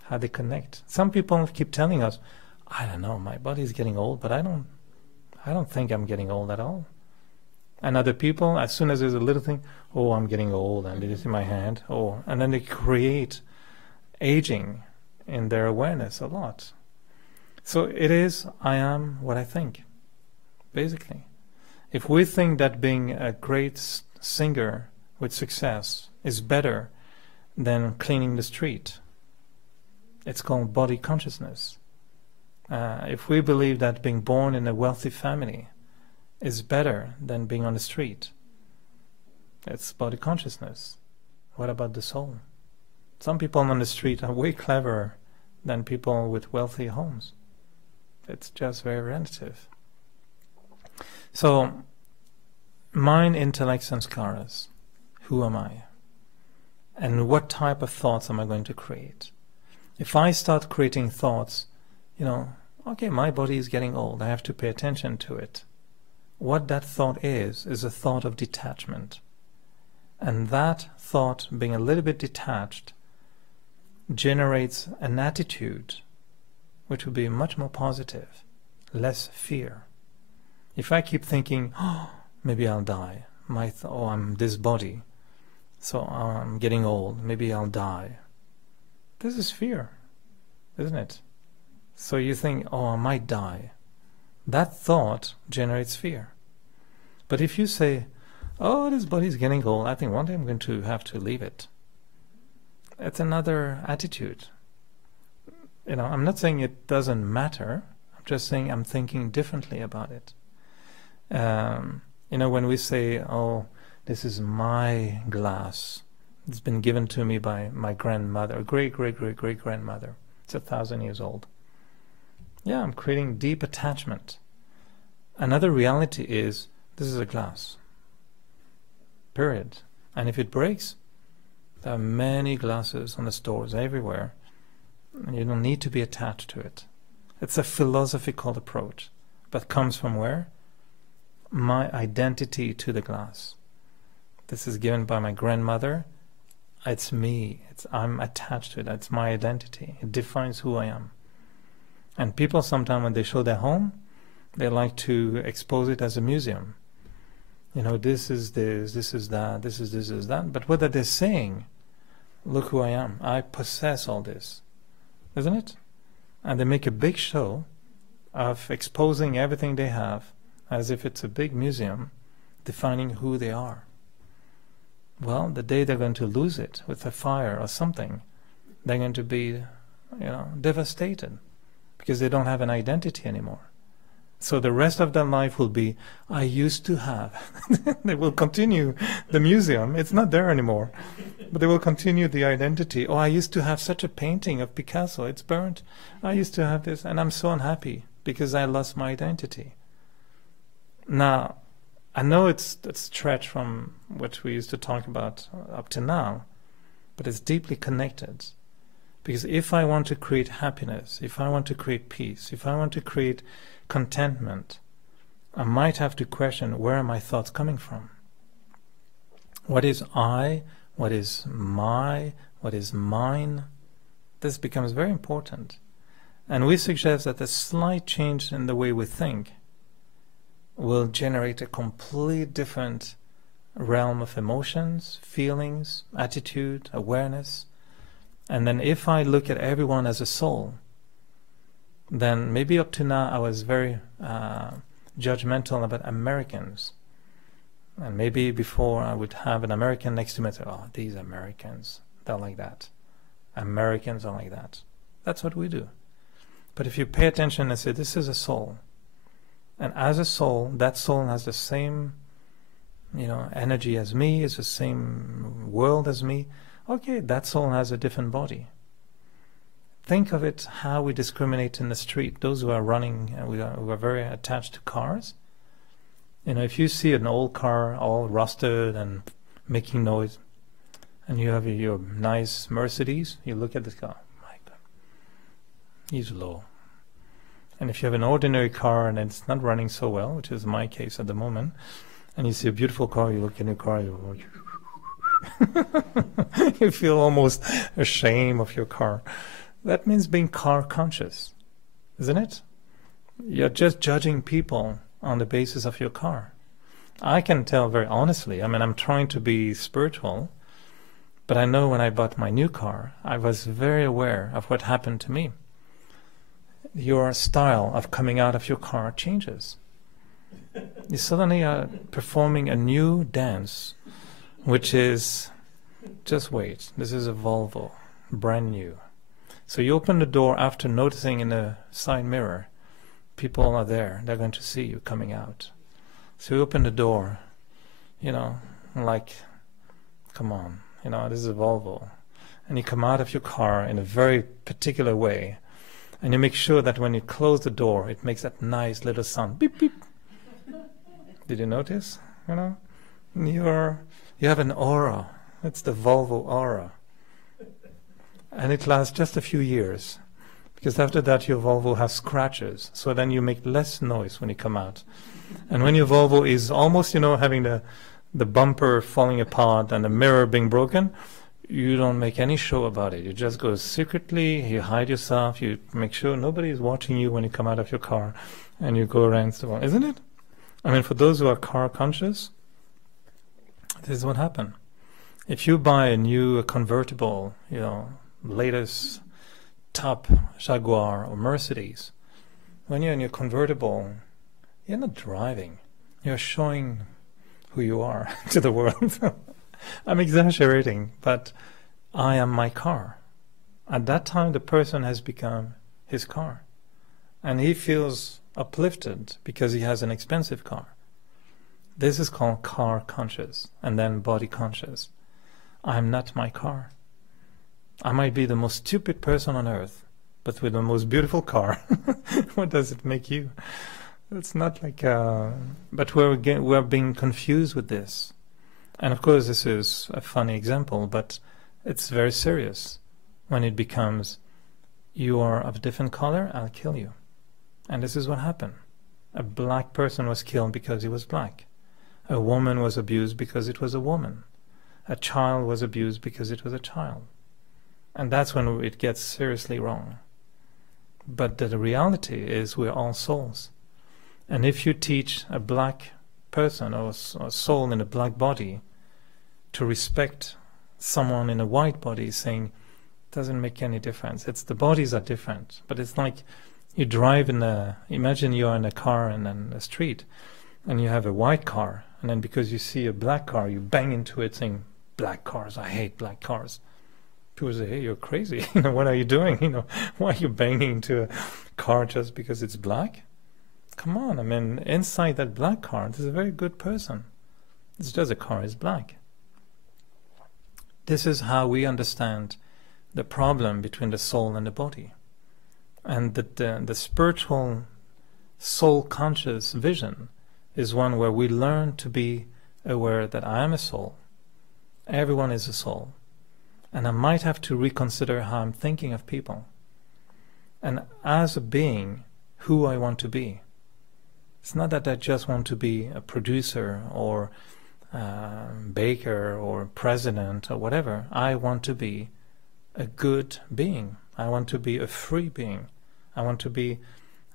how they connect. Some people keep telling us, I don't know, my body's getting old, but I don't think I'm getting old at all. And other people, as soon as there's a little thing, oh, I'm getting old, and it is in my hand, and then they create aging in their awareness a lot. So it is, I am what I think, basically. If we think that being a great singer with success is better than cleaning the street, it's called body consciousness. If we believe that being born in a wealthy family is better than being on the street, it's body consciousness. What about the soul? Some people on the street are way cleverer than people with wealthy homes. It's just very relative. So, mind, intellect, sanskaras. Who am I? And what type of thoughts am I going to create? If I start creating thoughts, okay, my body is getting old, I have to pay attention to it. What that thought is a thought of detachment. And that thought, being a little bit detached, generates an attitude which would be much more positive, less fear. If I keep thinking, maybe I'll die, I'm this body, so I'm getting old, maybe I'll die. This is fear, isn't it? So you think, I might die. That thought generates fear. But if you say, oh, this body's getting old, I think one day I'm going to have to leave it. It's another attitude. I'm not saying it doesn't matter. I'm just saying I'm thinking differently about it. When we say, oh, this is my glass, it's been given to me by my grandmother, great-great-great-great-grandmother. It's 1,000 years old. Yeah, I'm creating deep attachment. Another reality is, this is a glass. Period. And if it breaks, there are many glasses on the stores everywhere, and you don't need to be attached to it. It's a philosophical approach, but comes from where? My identity to the glass. This is given by my grandmother. It's me. I'm attached to it. It's my identity. It defines who I am. And people sometimes, when they show their home, they like to expose it as a museum. This is this, this is that, this is that. But what are they saying? Look who I am. I possess all this. Isn't it? And they make a big show of exposing everything they have as if it's a big museum defining who they are. Well, the day they're going to lose it with a fire or something, they're going to be, devastated because they don't have an identity anymore. So the rest of their life will be, I used to have. They will continue the museum. It's not there anymore. But they will continue the identity. Oh, I used to have such a painting of Picasso. It's burnt. I used to have this. And I'm so unhappy because I lost my identity. Now, I know it's a stretch from what we used to talk about up to now. But it's deeply connected. Because if I want to create happiness, if I want to create peace, if I want to create contentment, I might have to question, where are my thoughts coming from? What is I? What is my? What is mine? This becomes very important. And we suggest that a slight change in the way we think will generate a complete different realm of emotions, feelings, attitude, awareness. And then if I look at everyone as a soul, then maybe up to now I was very judgmental about Americans. And maybe before I would have an American next to me and say, oh, these Americans, they're like that. Americans are like that. That's what we do. But if you pay attention and say, this is a soul, and as a soul, that soul has the same energy as me, is the same world as me, okay, that soul has a different body. Think of it how we discriminate in the street. Those who are running, who are very attached to cars. If you see an old car all rusted and making noise, and you have your nice Mercedes, you look at this car, oh my God, he's low. And if you have an ordinary car and it's not running so well, which is my case at the moment, and you see a beautiful car, you look at your car, you feel almost ashamed of your car. That means being car conscious, isn't it? You're just judging people on the basis of your car. I can tell very honestly, I'm trying to be spiritual, but I know when I bought my new car, I was very aware of what happened to me. Your style of coming out of your car changes. You suddenly are performing a new dance, which is, just wait, this is a Volvo, brand new. So you open the door after noticing in the side mirror, people are there, they're going to see you coming out. So you open the door, like, come on, this is a Volvo. And you come out of your car in a very particular way, and you make sure that when you close the door, it makes that nice little sound, beep, beep. Did you notice? You have an aura. It's the Volvo aura. And it lasts just a few years. Because after that your Volvo has scratches. So then you make less noise when you come out. And when your Volvo is almost, having the bumper falling apart and the mirror being broken, you don't make any show about it. You just go secretly, you hide yourself, you make sure nobody is watching you when you come out of your car, and you go around so on. Isn't it? For those who are car conscious, this is what happened. If you buy a new convertible, latest top Jaguar or Mercedes, when you're in your convertible, you're not driving. You're showing who you are to the world. I'm exaggerating, but I am my car. At that time, the person has become his car. And he feels uplifted because he has an expensive car. This is called car conscious, and then body conscious. I'm not my car. I might be the most stupid person on earth, but with the most beautiful car. What does it make you? It's not like... but we're being confused with this. And of course, this is a funny example, but it's very serious when it becomes, you are of a different color, I'll kill you. And this is what happened. A black person was killed because he was black. A woman was abused because it was a woman. A child was abused because it was a child. And that's when it gets seriously wrong. But the reality is we're all souls. And if you teach a black person or a soul in a black body to respect someone in a white body, saying, doesn't make any difference. It's the bodies are different. But it's like you drive in a, imagine you're in a car and then a street, and you have a white car, and then because you see a black car, you bang into it saying, black cars, I hate black cars. People say, hey, you're crazy. What are you doing? Why are you banging into a car just because it's black? Come on, I mean, inside that black car, there's a very good person. It's just a car is black. This is how we understand the problem between the soul and the body. And the spiritual soul-conscious vision is one where we learn to be aware that I am a soul. Everyone is a soul. And I might have to reconsider how I'm thinking of people. And as a being, who I want to be. It's not that I just want to be a producer or baker or president or whatever. I want to be a good being. I want to be a free being. I want to be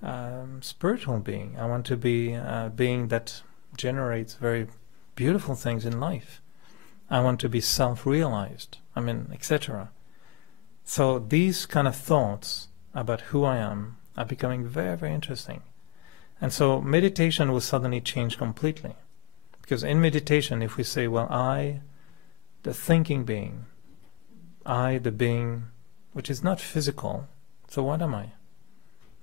a spiritual being. I want to be a being that generates very beautiful things in life. I want to be self-realized, etc. So these kind of thoughts about who I am are becoming very, very interesting. And so meditation will suddenly change completely. Because in meditation, if we say, well, I, the thinking being, I, the being which is not physical, so what am I?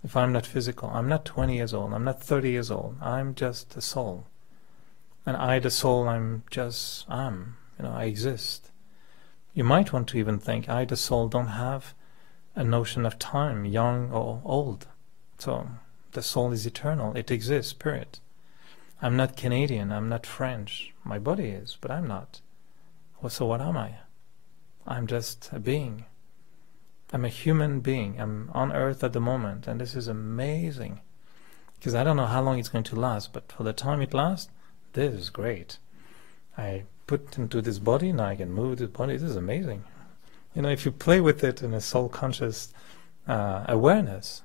If I'm not physical, I'm not 20 years old, I'm not 30 years old, I'm just a soul. And I, the soul, I exist. You might want to even think, I, the soul, don't have a notion of time, young or old. So the soul is eternal, it exists, period. I'm not Canadian, I'm not French. My body is, but I'm not. Well, so what am I? I'm just a being. I'm a human being. I'm on earth at the moment, and this is amazing. Because I don't know how long it's going to last, but for the time it lasts, this is great. I put into this body, now I can move this body. This is amazing. If you play with it in a soul-conscious awareness,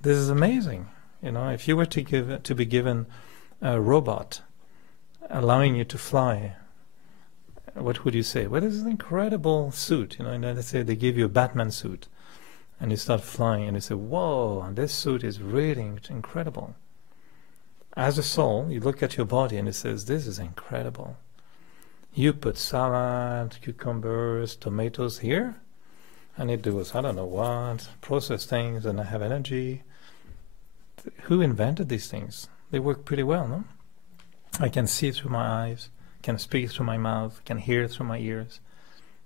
this is amazing. If you were to be given a robot allowing you to fly, what would you say? Well, this is an incredible suit. And let's say they give you a Batman suit, and you start flying, and you say, whoa, this suit is really incredible. As a soul, you look at your body, and it says, this is incredible. You put salad, cucumbers, tomatoes here, and it does, I don't know what, process things, and I have energy. Who invented these things? They work pretty well, no? I can see through my eyes, can speak through my mouth, can hear through my ears.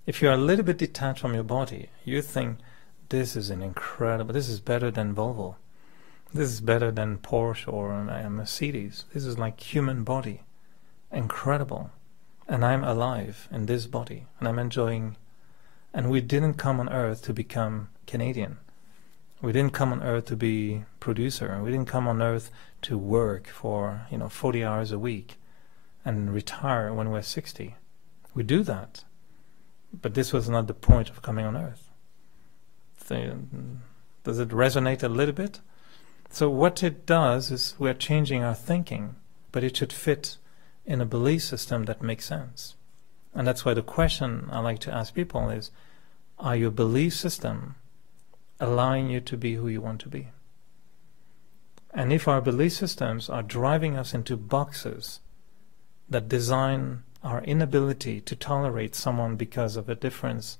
If you're a little bit detached from your body, you think, this is this is better than Volvo. This is better than Porsche or a Mercedes. This is like human body. Incredible. And I'm alive in this body, and I'm enjoying. And we didn't come on earth to become Canadian. We didn't come on earth to be producer. We didn't come on earth to work for 40 hours a week and retire when we're 60. We do that. But this was not the point of coming on earth. Does it resonate a little bit? So what it does is we're changing our thinking, but it should fit in a belief system that makes sense. And that's why the question I like to ask people is, are your belief system allowing you to be who you want to be? And if our belief systems are driving us into boxes that design our inability to tolerate someone because of a difference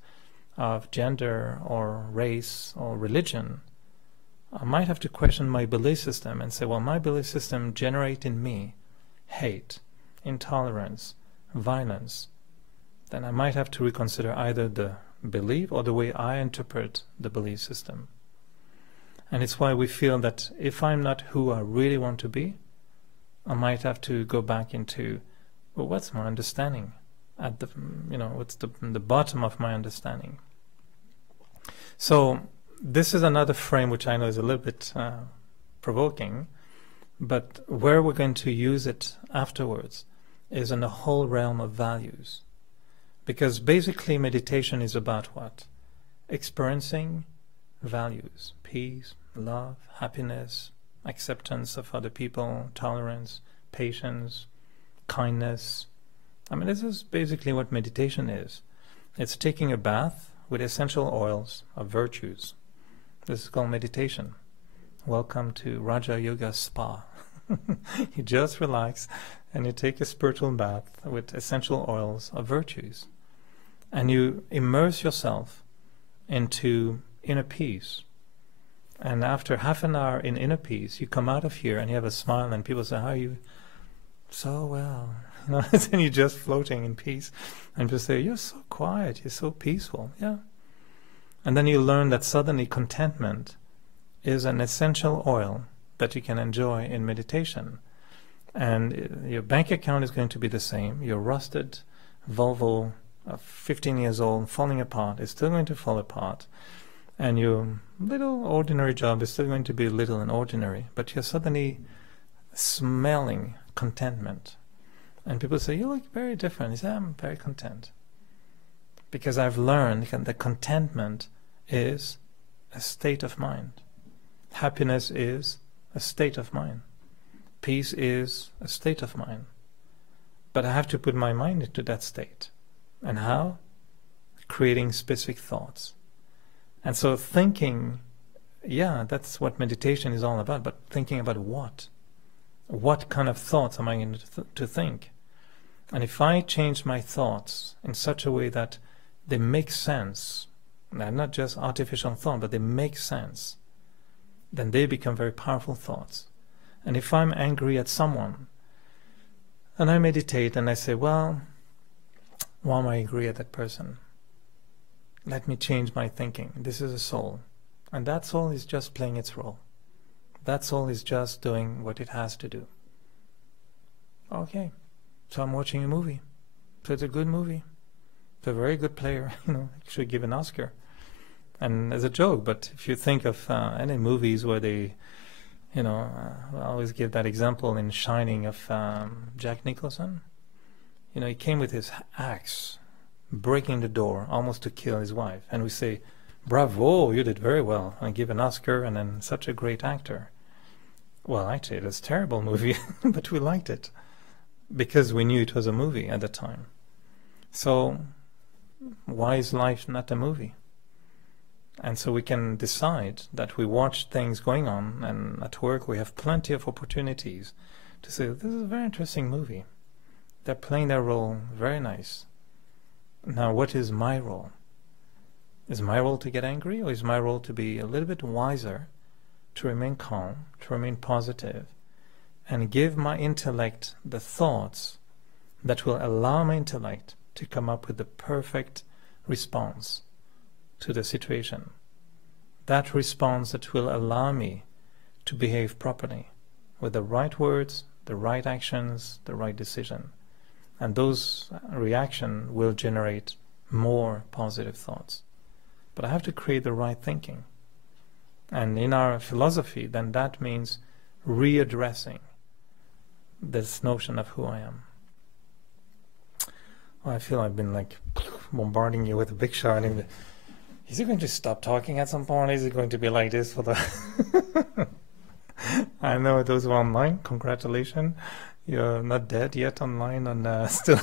of gender or race or religion, I might have to question my belief system and say, well, my belief system generates in me hate, intolerance, violence. Then I might have to reconsider either the belief or the way I interpret the belief system. And it's why we feel that if I'm not who I really want to be, I might have to go back into, well, what's my understanding? At the, what's the bottom of my understanding? So this is another frame which I know is a little bit provoking, but where we're going to use it afterwards is in the whole realm of values. Because basically meditation is about what? Experiencing values, peace, love, happiness, acceptance of other people, tolerance, patience, kindness. I mean, this is basically what meditation is. It's taking a bath with essential oils of virtues. This is called meditation. Welcome to Raja Yoga Spa. You just relax and you take a spiritual bath with essential oils of virtues. And you immerse yourself into inner peace. And after half an hour in inner peace, you come out of here and you have a smile and people say, how are you? So well. And you're just floating in peace. And people say, you're so quiet, you're so peaceful. Yeah. And then you learn that suddenly contentment is an essential oil that you can enjoy in meditation. And your bank account is going to be the same. Your rusted Volvo of 15 years old falling apart is still going to fall apart. And your little ordinary job is still going to be little and ordinary. But you're suddenly smelling contentment. And people say, you look very different. You say, I'm very content. Because I've learned that contentment is a state of mind. Happiness is a state of mind. Peace is a state of mind. But I have to put my mind into that state. And how? Creating specific thoughts. And so thinking, yeah, that's what meditation is all about, but thinking about what? What kind of thoughts am I going to think? And if I change my thoughts in such a way that they make sense, and not just artificial thought, but they make sense, then they become very powerful thoughts. And if I'm angry at someone, and I meditate and I say, well, why am I angry at that person? Let me change my thinking. This is a soul. And that soul is just playing its role. That soul is just doing what it has to do. Okay, so I'm watching a movie. So it's a good movie. It's a very good player. Should give an Oscar. And as a joke, but if you think of any movies where they, I always give that example in Shining of Jack Nicholson. He came with his axe, breaking the door, almost to kill his wife. And we say, bravo, you did very well. And give an Oscar, and then such a great actor. Well, actually, it was a terrible movie, but we liked it. Because we knew it was a movie at the time. So, why is life not a movie? And so we can decide that we watch things going on, and at work we have plenty of opportunities to say, this is a very interesting movie. They're playing their role very nice. Now, what is my role? Is my role to get angry, or is my role to be a little bit wiser, to remain calm, to remain positive, and give my intellect the thoughts that will allow my intellect to come up with the perfect response to the situation? That response that will allow me to behave properly, with the right words, the right actions, the right decision. And those reactions will generate more positive thoughts. But I have to create the right thinking. And in our philosophy, then that means readdressing this notion of who I am. Well, I feel I've been like bombarding you with a big shot. Is he going to stop talking at some point? Is it going to be like this for the... I know those who are online, congratulations. You're not dead yet online, and still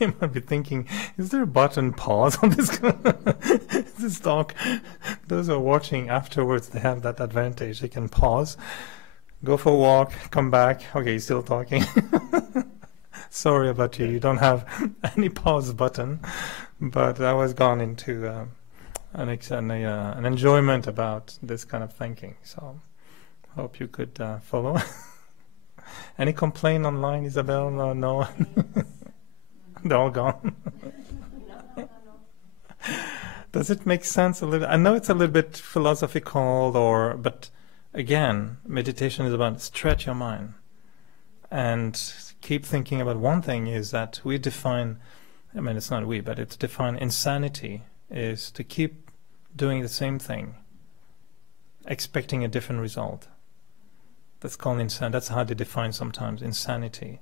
you might be thinking, is there a button pause on this talk? Those who are watching afterwards, they have that advantage. They can pause, go for a walk, come back. Okay, he's still talking. Sorry about you. You don't have any pause button, but I was gone into an enjoyment about this kind of thinking. So hope you could follow. Any complaint online, Isabel? No. They're all gone. Does it make sense a little? I know it's a little bit philosophical, but again, meditation is about stretch your mind and keep thinking about one thing. Is that we define, I mean, it's not we, but it's defined, insanity is to keep doing the same thing, expecting a different result. That's called insanity. That's how they define sometimes insanity.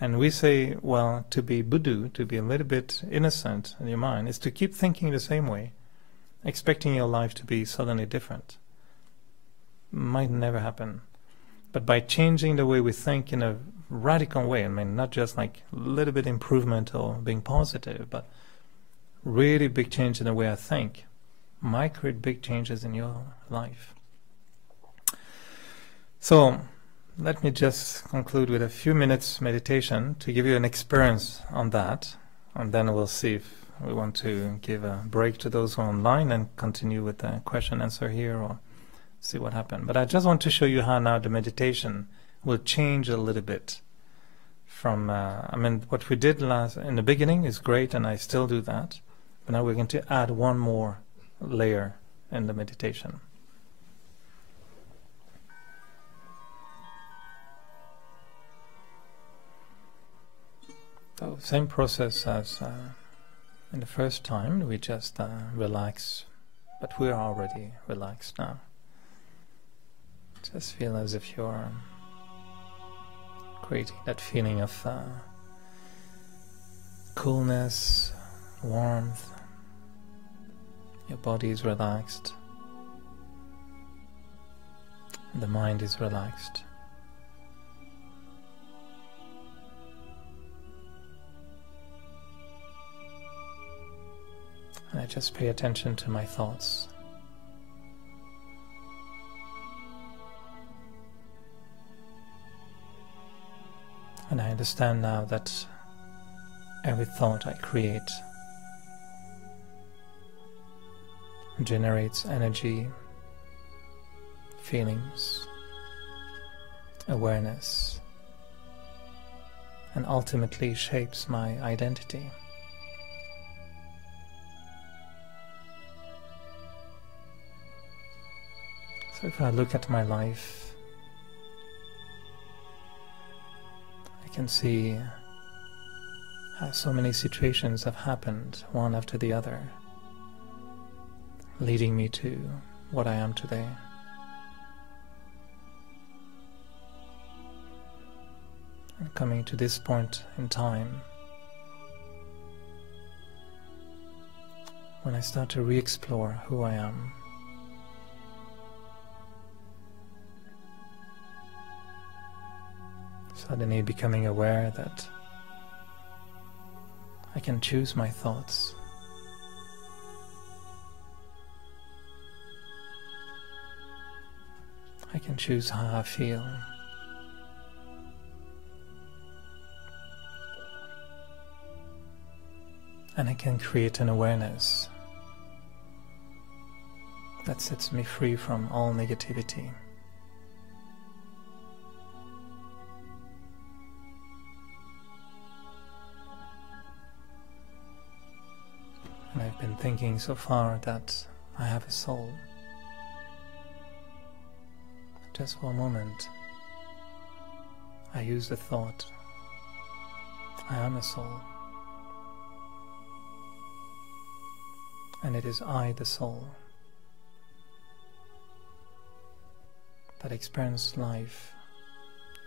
And we say, well, to be Buddha, to be a little bit innocent in your mind, is to keep thinking the same way, expecting your life to be suddenly different. Might never happen. But by changing the way we think in a radical way, I mean, not just like a little bit improvement or being positive, but really big change in the way I think, might create big changes in your life. So, let me just conclude with a few minutes meditation to give you an experience on that, and then we'll see if we want to give a break to those who are online and continue with the question answer here or see what happened. But I just want to show you how now the meditation will change a little bit from, I mean, what we did in the beginning is great and I still do that, but now we're going to add one more layer in the meditation. So same process as in the first time, we just relax, but we are already relaxed now. Just feel as if you're creating that feeling of coolness, warmth. Your body is relaxed, the mind is relaxed. And I just pay attention to my thoughts. And I understand now that every thought I create generates energy, feelings, awareness, and ultimately shapes my identity. So if I look at my life, I can see how so many situations have happened, one after the other, leading me to what I am today. And coming to this point in time, when I start to re-explore who I am, suddenly becoming aware that I can choose my thoughts. I can choose how I feel. And I can create an awareness that sets me free from all negativity. And I've been thinking so far that I have a soul. Just for a moment, I use the thought, I am a soul. And it is I, the soul, that experience life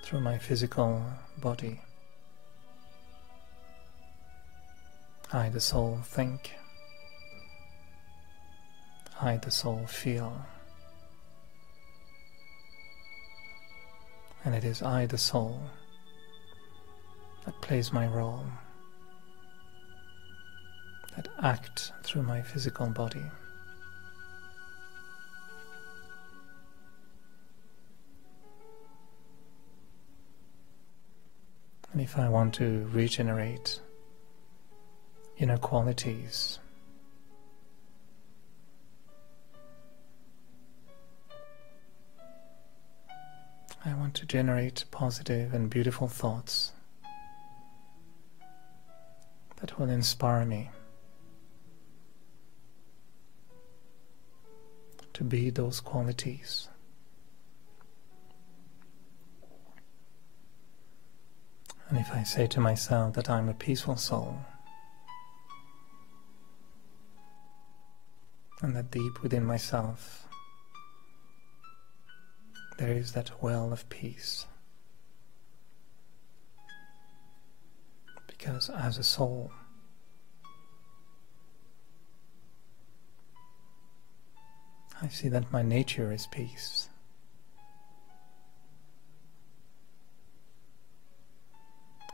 through my physical body. I, the soul, think. I, the soul, feel. And it is I, the soul, that plays my role, that act through my physical body. And if I want to regenerate inner qualities, I want to generate positive and beautiful thoughts that will inspire me to be those qualities. And if I say to myself that I'm a peaceful soul, and that deep within myself there is that well of peace, because as a soul I see that my nature is peace.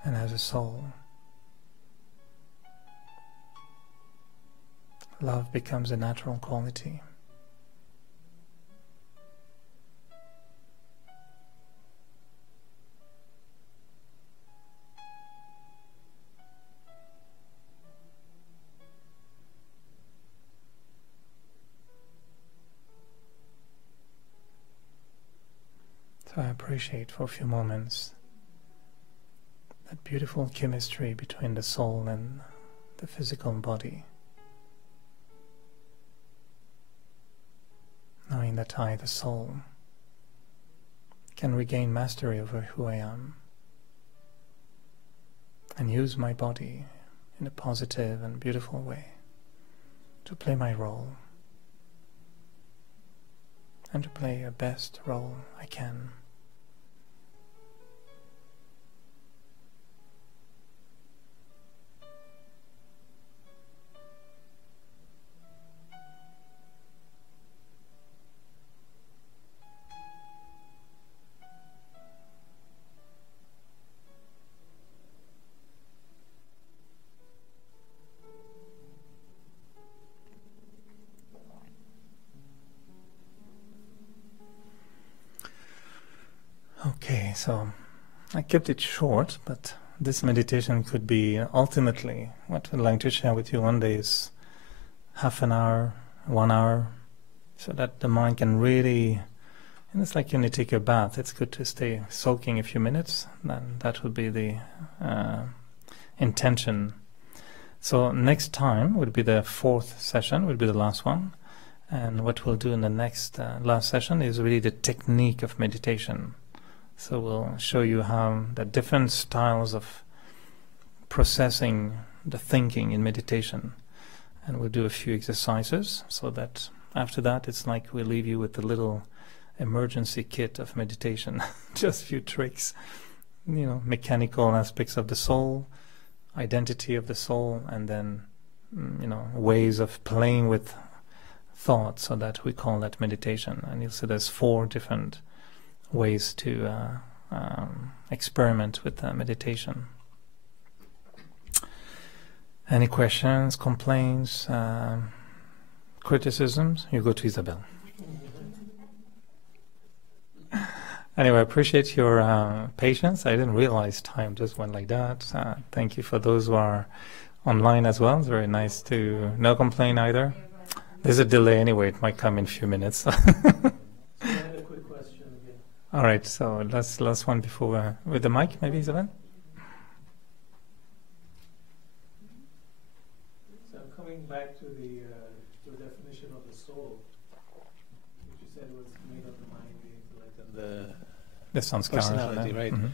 And as a soul, love becomes a natural quality. So I appreciate for a few moments that beautiful chemistry between the soul and the physical body, knowing that I, the soul, can regain mastery over who I am and use my body in a positive and beautiful way to play my role and to play a best role I can. Okay, so I kept it short, but this meditation could be ultimately what I'd like to share with you one day is half an hour, 1 hour, so that the mind can really, and it's like when you take a bath, it's good to stay soaking a few minutes, then that would be the intention. So next time would be the 4th session, would be the last one, and what we'll do in the next last session is really the technique of meditation. So we'll show you how the different styles of processing the thinking in meditation, and we'll do a few exercises so that after that it's like we leave you with a little emergency kit of meditation, just a few tricks, you know, mechanical aspects of the soul, identity of the soul, and then you know, ways of playing with thought, so that we call that meditation. And you'll see there's 4 different ways to experiment with meditation. Any questions, complaints, criticisms? You go to Isabel. Anyway, I appreciate your patience. I didn't realize time just went like that. Thank you for those who are online as well. It's very nice to no complain either. There's a delay anyway. It might come in a few minutes. All right, so last one before with the mic, maybe, Isabel? So coming back to the definition of the soul, which you said was made of the mind, the intellect, and the sanskara, personality, right? Mm-hmm.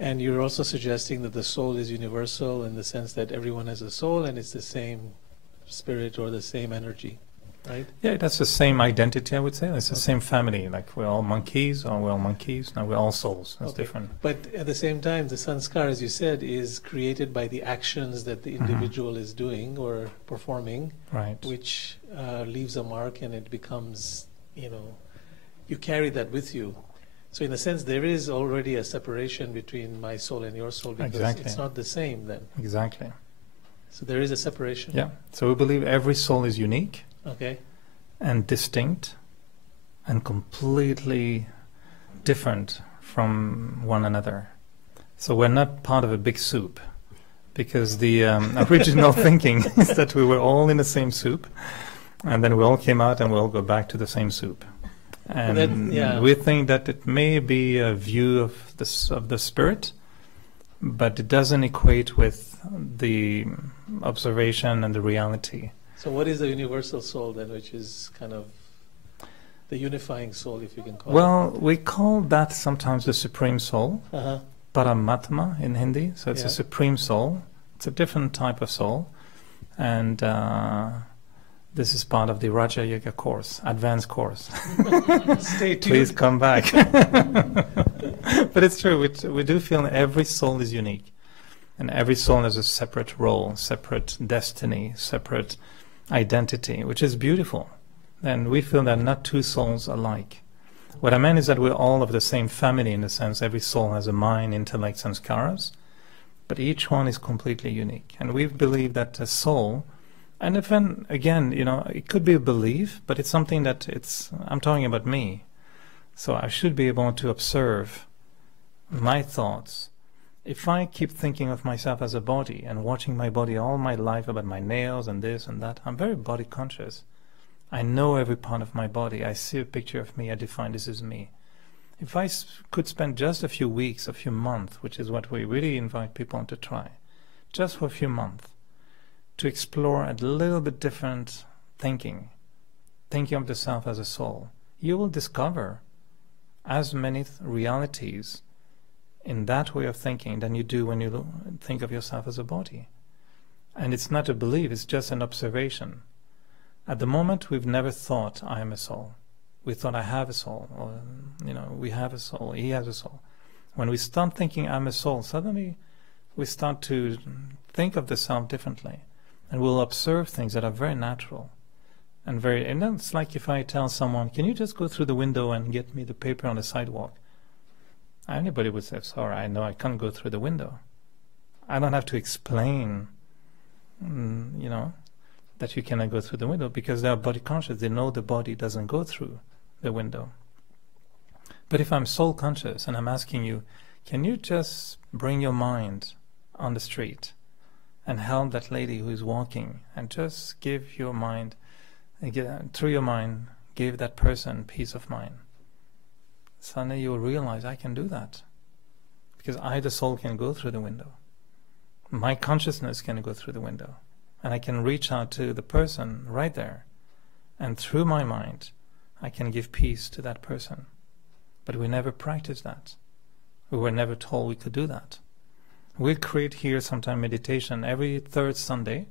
And you're also suggesting that the soul is universal in the sense that everyone has a soul and it's the same spirit or the same energy. Right? Yeah, that's the same identity, I would say. It's the same family. Like we're all monkeys, or we're all monkeys. Now we're all souls. That's different. But at the same time, the sanskar, as you said, is created by the actions that the individual is doing or performing, right? Which leaves a mark, and it becomes, you know, you carry that with you. So in a sense, there is already a separation between my soul and your soul, because it's not the same then. Exactly. So there is a separation. Yeah. So we believe every soul is unique. Okay. And distinct and completely different from one another. So we're not part of a big soup, because the original thinking is that we were all in the same soup, and then we all came out and we all go back to the same soup. And we think that it may be a view of the spirit, but it doesn't equate with the observation and the reality. So what is the universal soul then, which is kind of the unifying soul, if you can call it? Well, we call that sometimes the supreme soul, Paramatma in Hindi. So it's a supreme soul. It's a different type of soul. And this is part of the Raja Yoga course, advanced course. Stay tuned. Please come back. But it's true, we do feel every soul is unique. And every soul has a separate role, separate destiny, separate identity, which is beautiful. And we feel that not two souls alike. What I meant is that we're all of the same family, in the sense every soul has a mind, intellect, sanskaras, but each one is completely unique. And we believe that a soul, and again, it could be a belief, but it's something that I'm talking about me. So I should be able to observe my thoughts. If I keep thinking of myself as a body and watching my body all my life about my nails and this and that, I'm very body conscious. I know every part of my body. I see a picture of me. I define this is me. If I could spend just a few weeks, a few months, which is what we really invite people to try, just for a few months, to explore a little bit different thinking of the self as a soul, you will discover as many realities in that way of thinking than you do when you think of yourself as a body. And it's not a belief, it's just an observation. At the moment, we've never thought, I am a soul. We thought, I have a soul, or, we have a soul, he has a soul. When we start thinking, I'm a soul, suddenly we start to think of the self differently. And we'll observe things that are very natural. And then it's like if I tell someone, can you just go through the window and get me the paper on the sidewalk? Anybody would say, sorry, I know I can't go through the window. I don't have to explain, that you cannot go through the window, because they are body conscious. They know the body doesn't go through the window. But if I'm soul conscious and I'm asking you, can you just bring your mind on the street and help that lady who is walking, and just give your mind, through your mind, give that person peace of mind? Suddenly you'll realize I can do that, because I, the soul, can go through the window. My consciousness can go through the window, and I can reach out to the person right there, and through my mind I can give peace to that person. But we never practiced that. We were never told we could do that. We create here sometime meditation every third Sunday.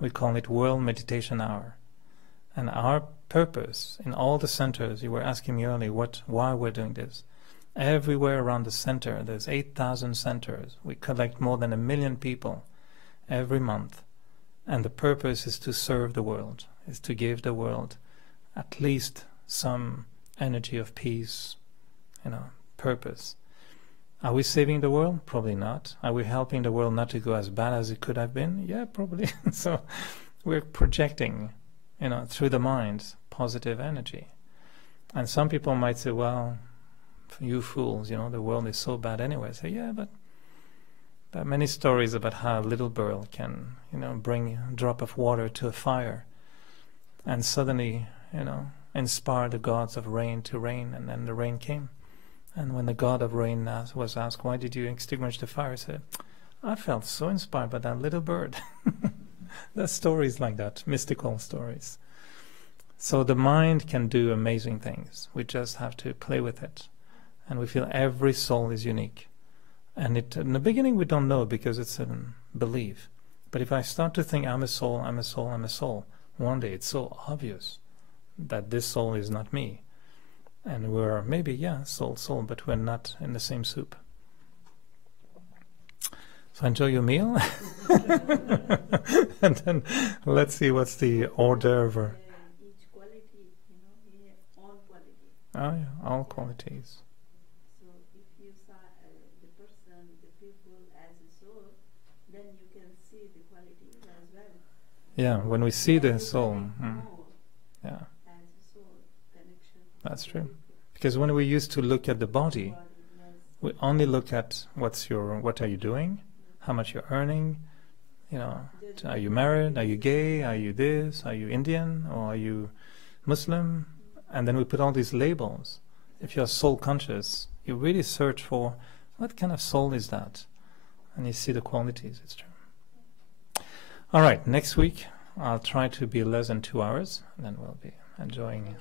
We call it World Meditation Hour. And our purpose in all the centers, you were asking me earlier why we're doing this. Everywhere around the center, there's 8,000 centers. We collect more than 1 million people every month. And the purpose is to serve the world, is to give the world at least some energy of peace, purpose. Are we saving the world? Probably not. Are we helping the world not to go as bad as it could have been? Yeah, probably. So we're projecting, through the mind, positive energy. And some people might say, well, you fools, the world is so bad anyway. I say, yeah, but there are many stories about how a little girl can, bring a drop of water to a fire and suddenly, inspire the gods of rain to rain, and then the rain came. And when the god of rain was asked, why did you extinguish the fire? He said, I felt so inspired by that little bird. There's stories like that, mystical stories. So the mind can do amazing things. We just have to play with it. And we feel every soul is unique. And in the beginning we don't know, because it's a belief. But if I start to think, I'm a soul, I'm a soul, I'm a soul, one day it's so obvious that this soul is not me. And we're maybe, soul, but we're not in the same soup. So enjoy your meal. And then let's see what's the hors d'oeuvre. Each quality, we have all qualities. Oh yeah, all qualities. So if you saw the person, the people as a soul, then you can see the qualities as well. Yeah, when we see the soul. Yeah. As a soul connection. That's true. Because when we used to look at the body, We only look at what are you doing, how much you're earning, you know, are you married, are you gay, are you this, are you Indian, or are you Muslim? And then we put all these labels. If you're soul conscious, you really search for what kind of soul is that, and you see the qualities. It's true. All right, next week I'll try to be less than 2 hours, and then we'll be enjoying.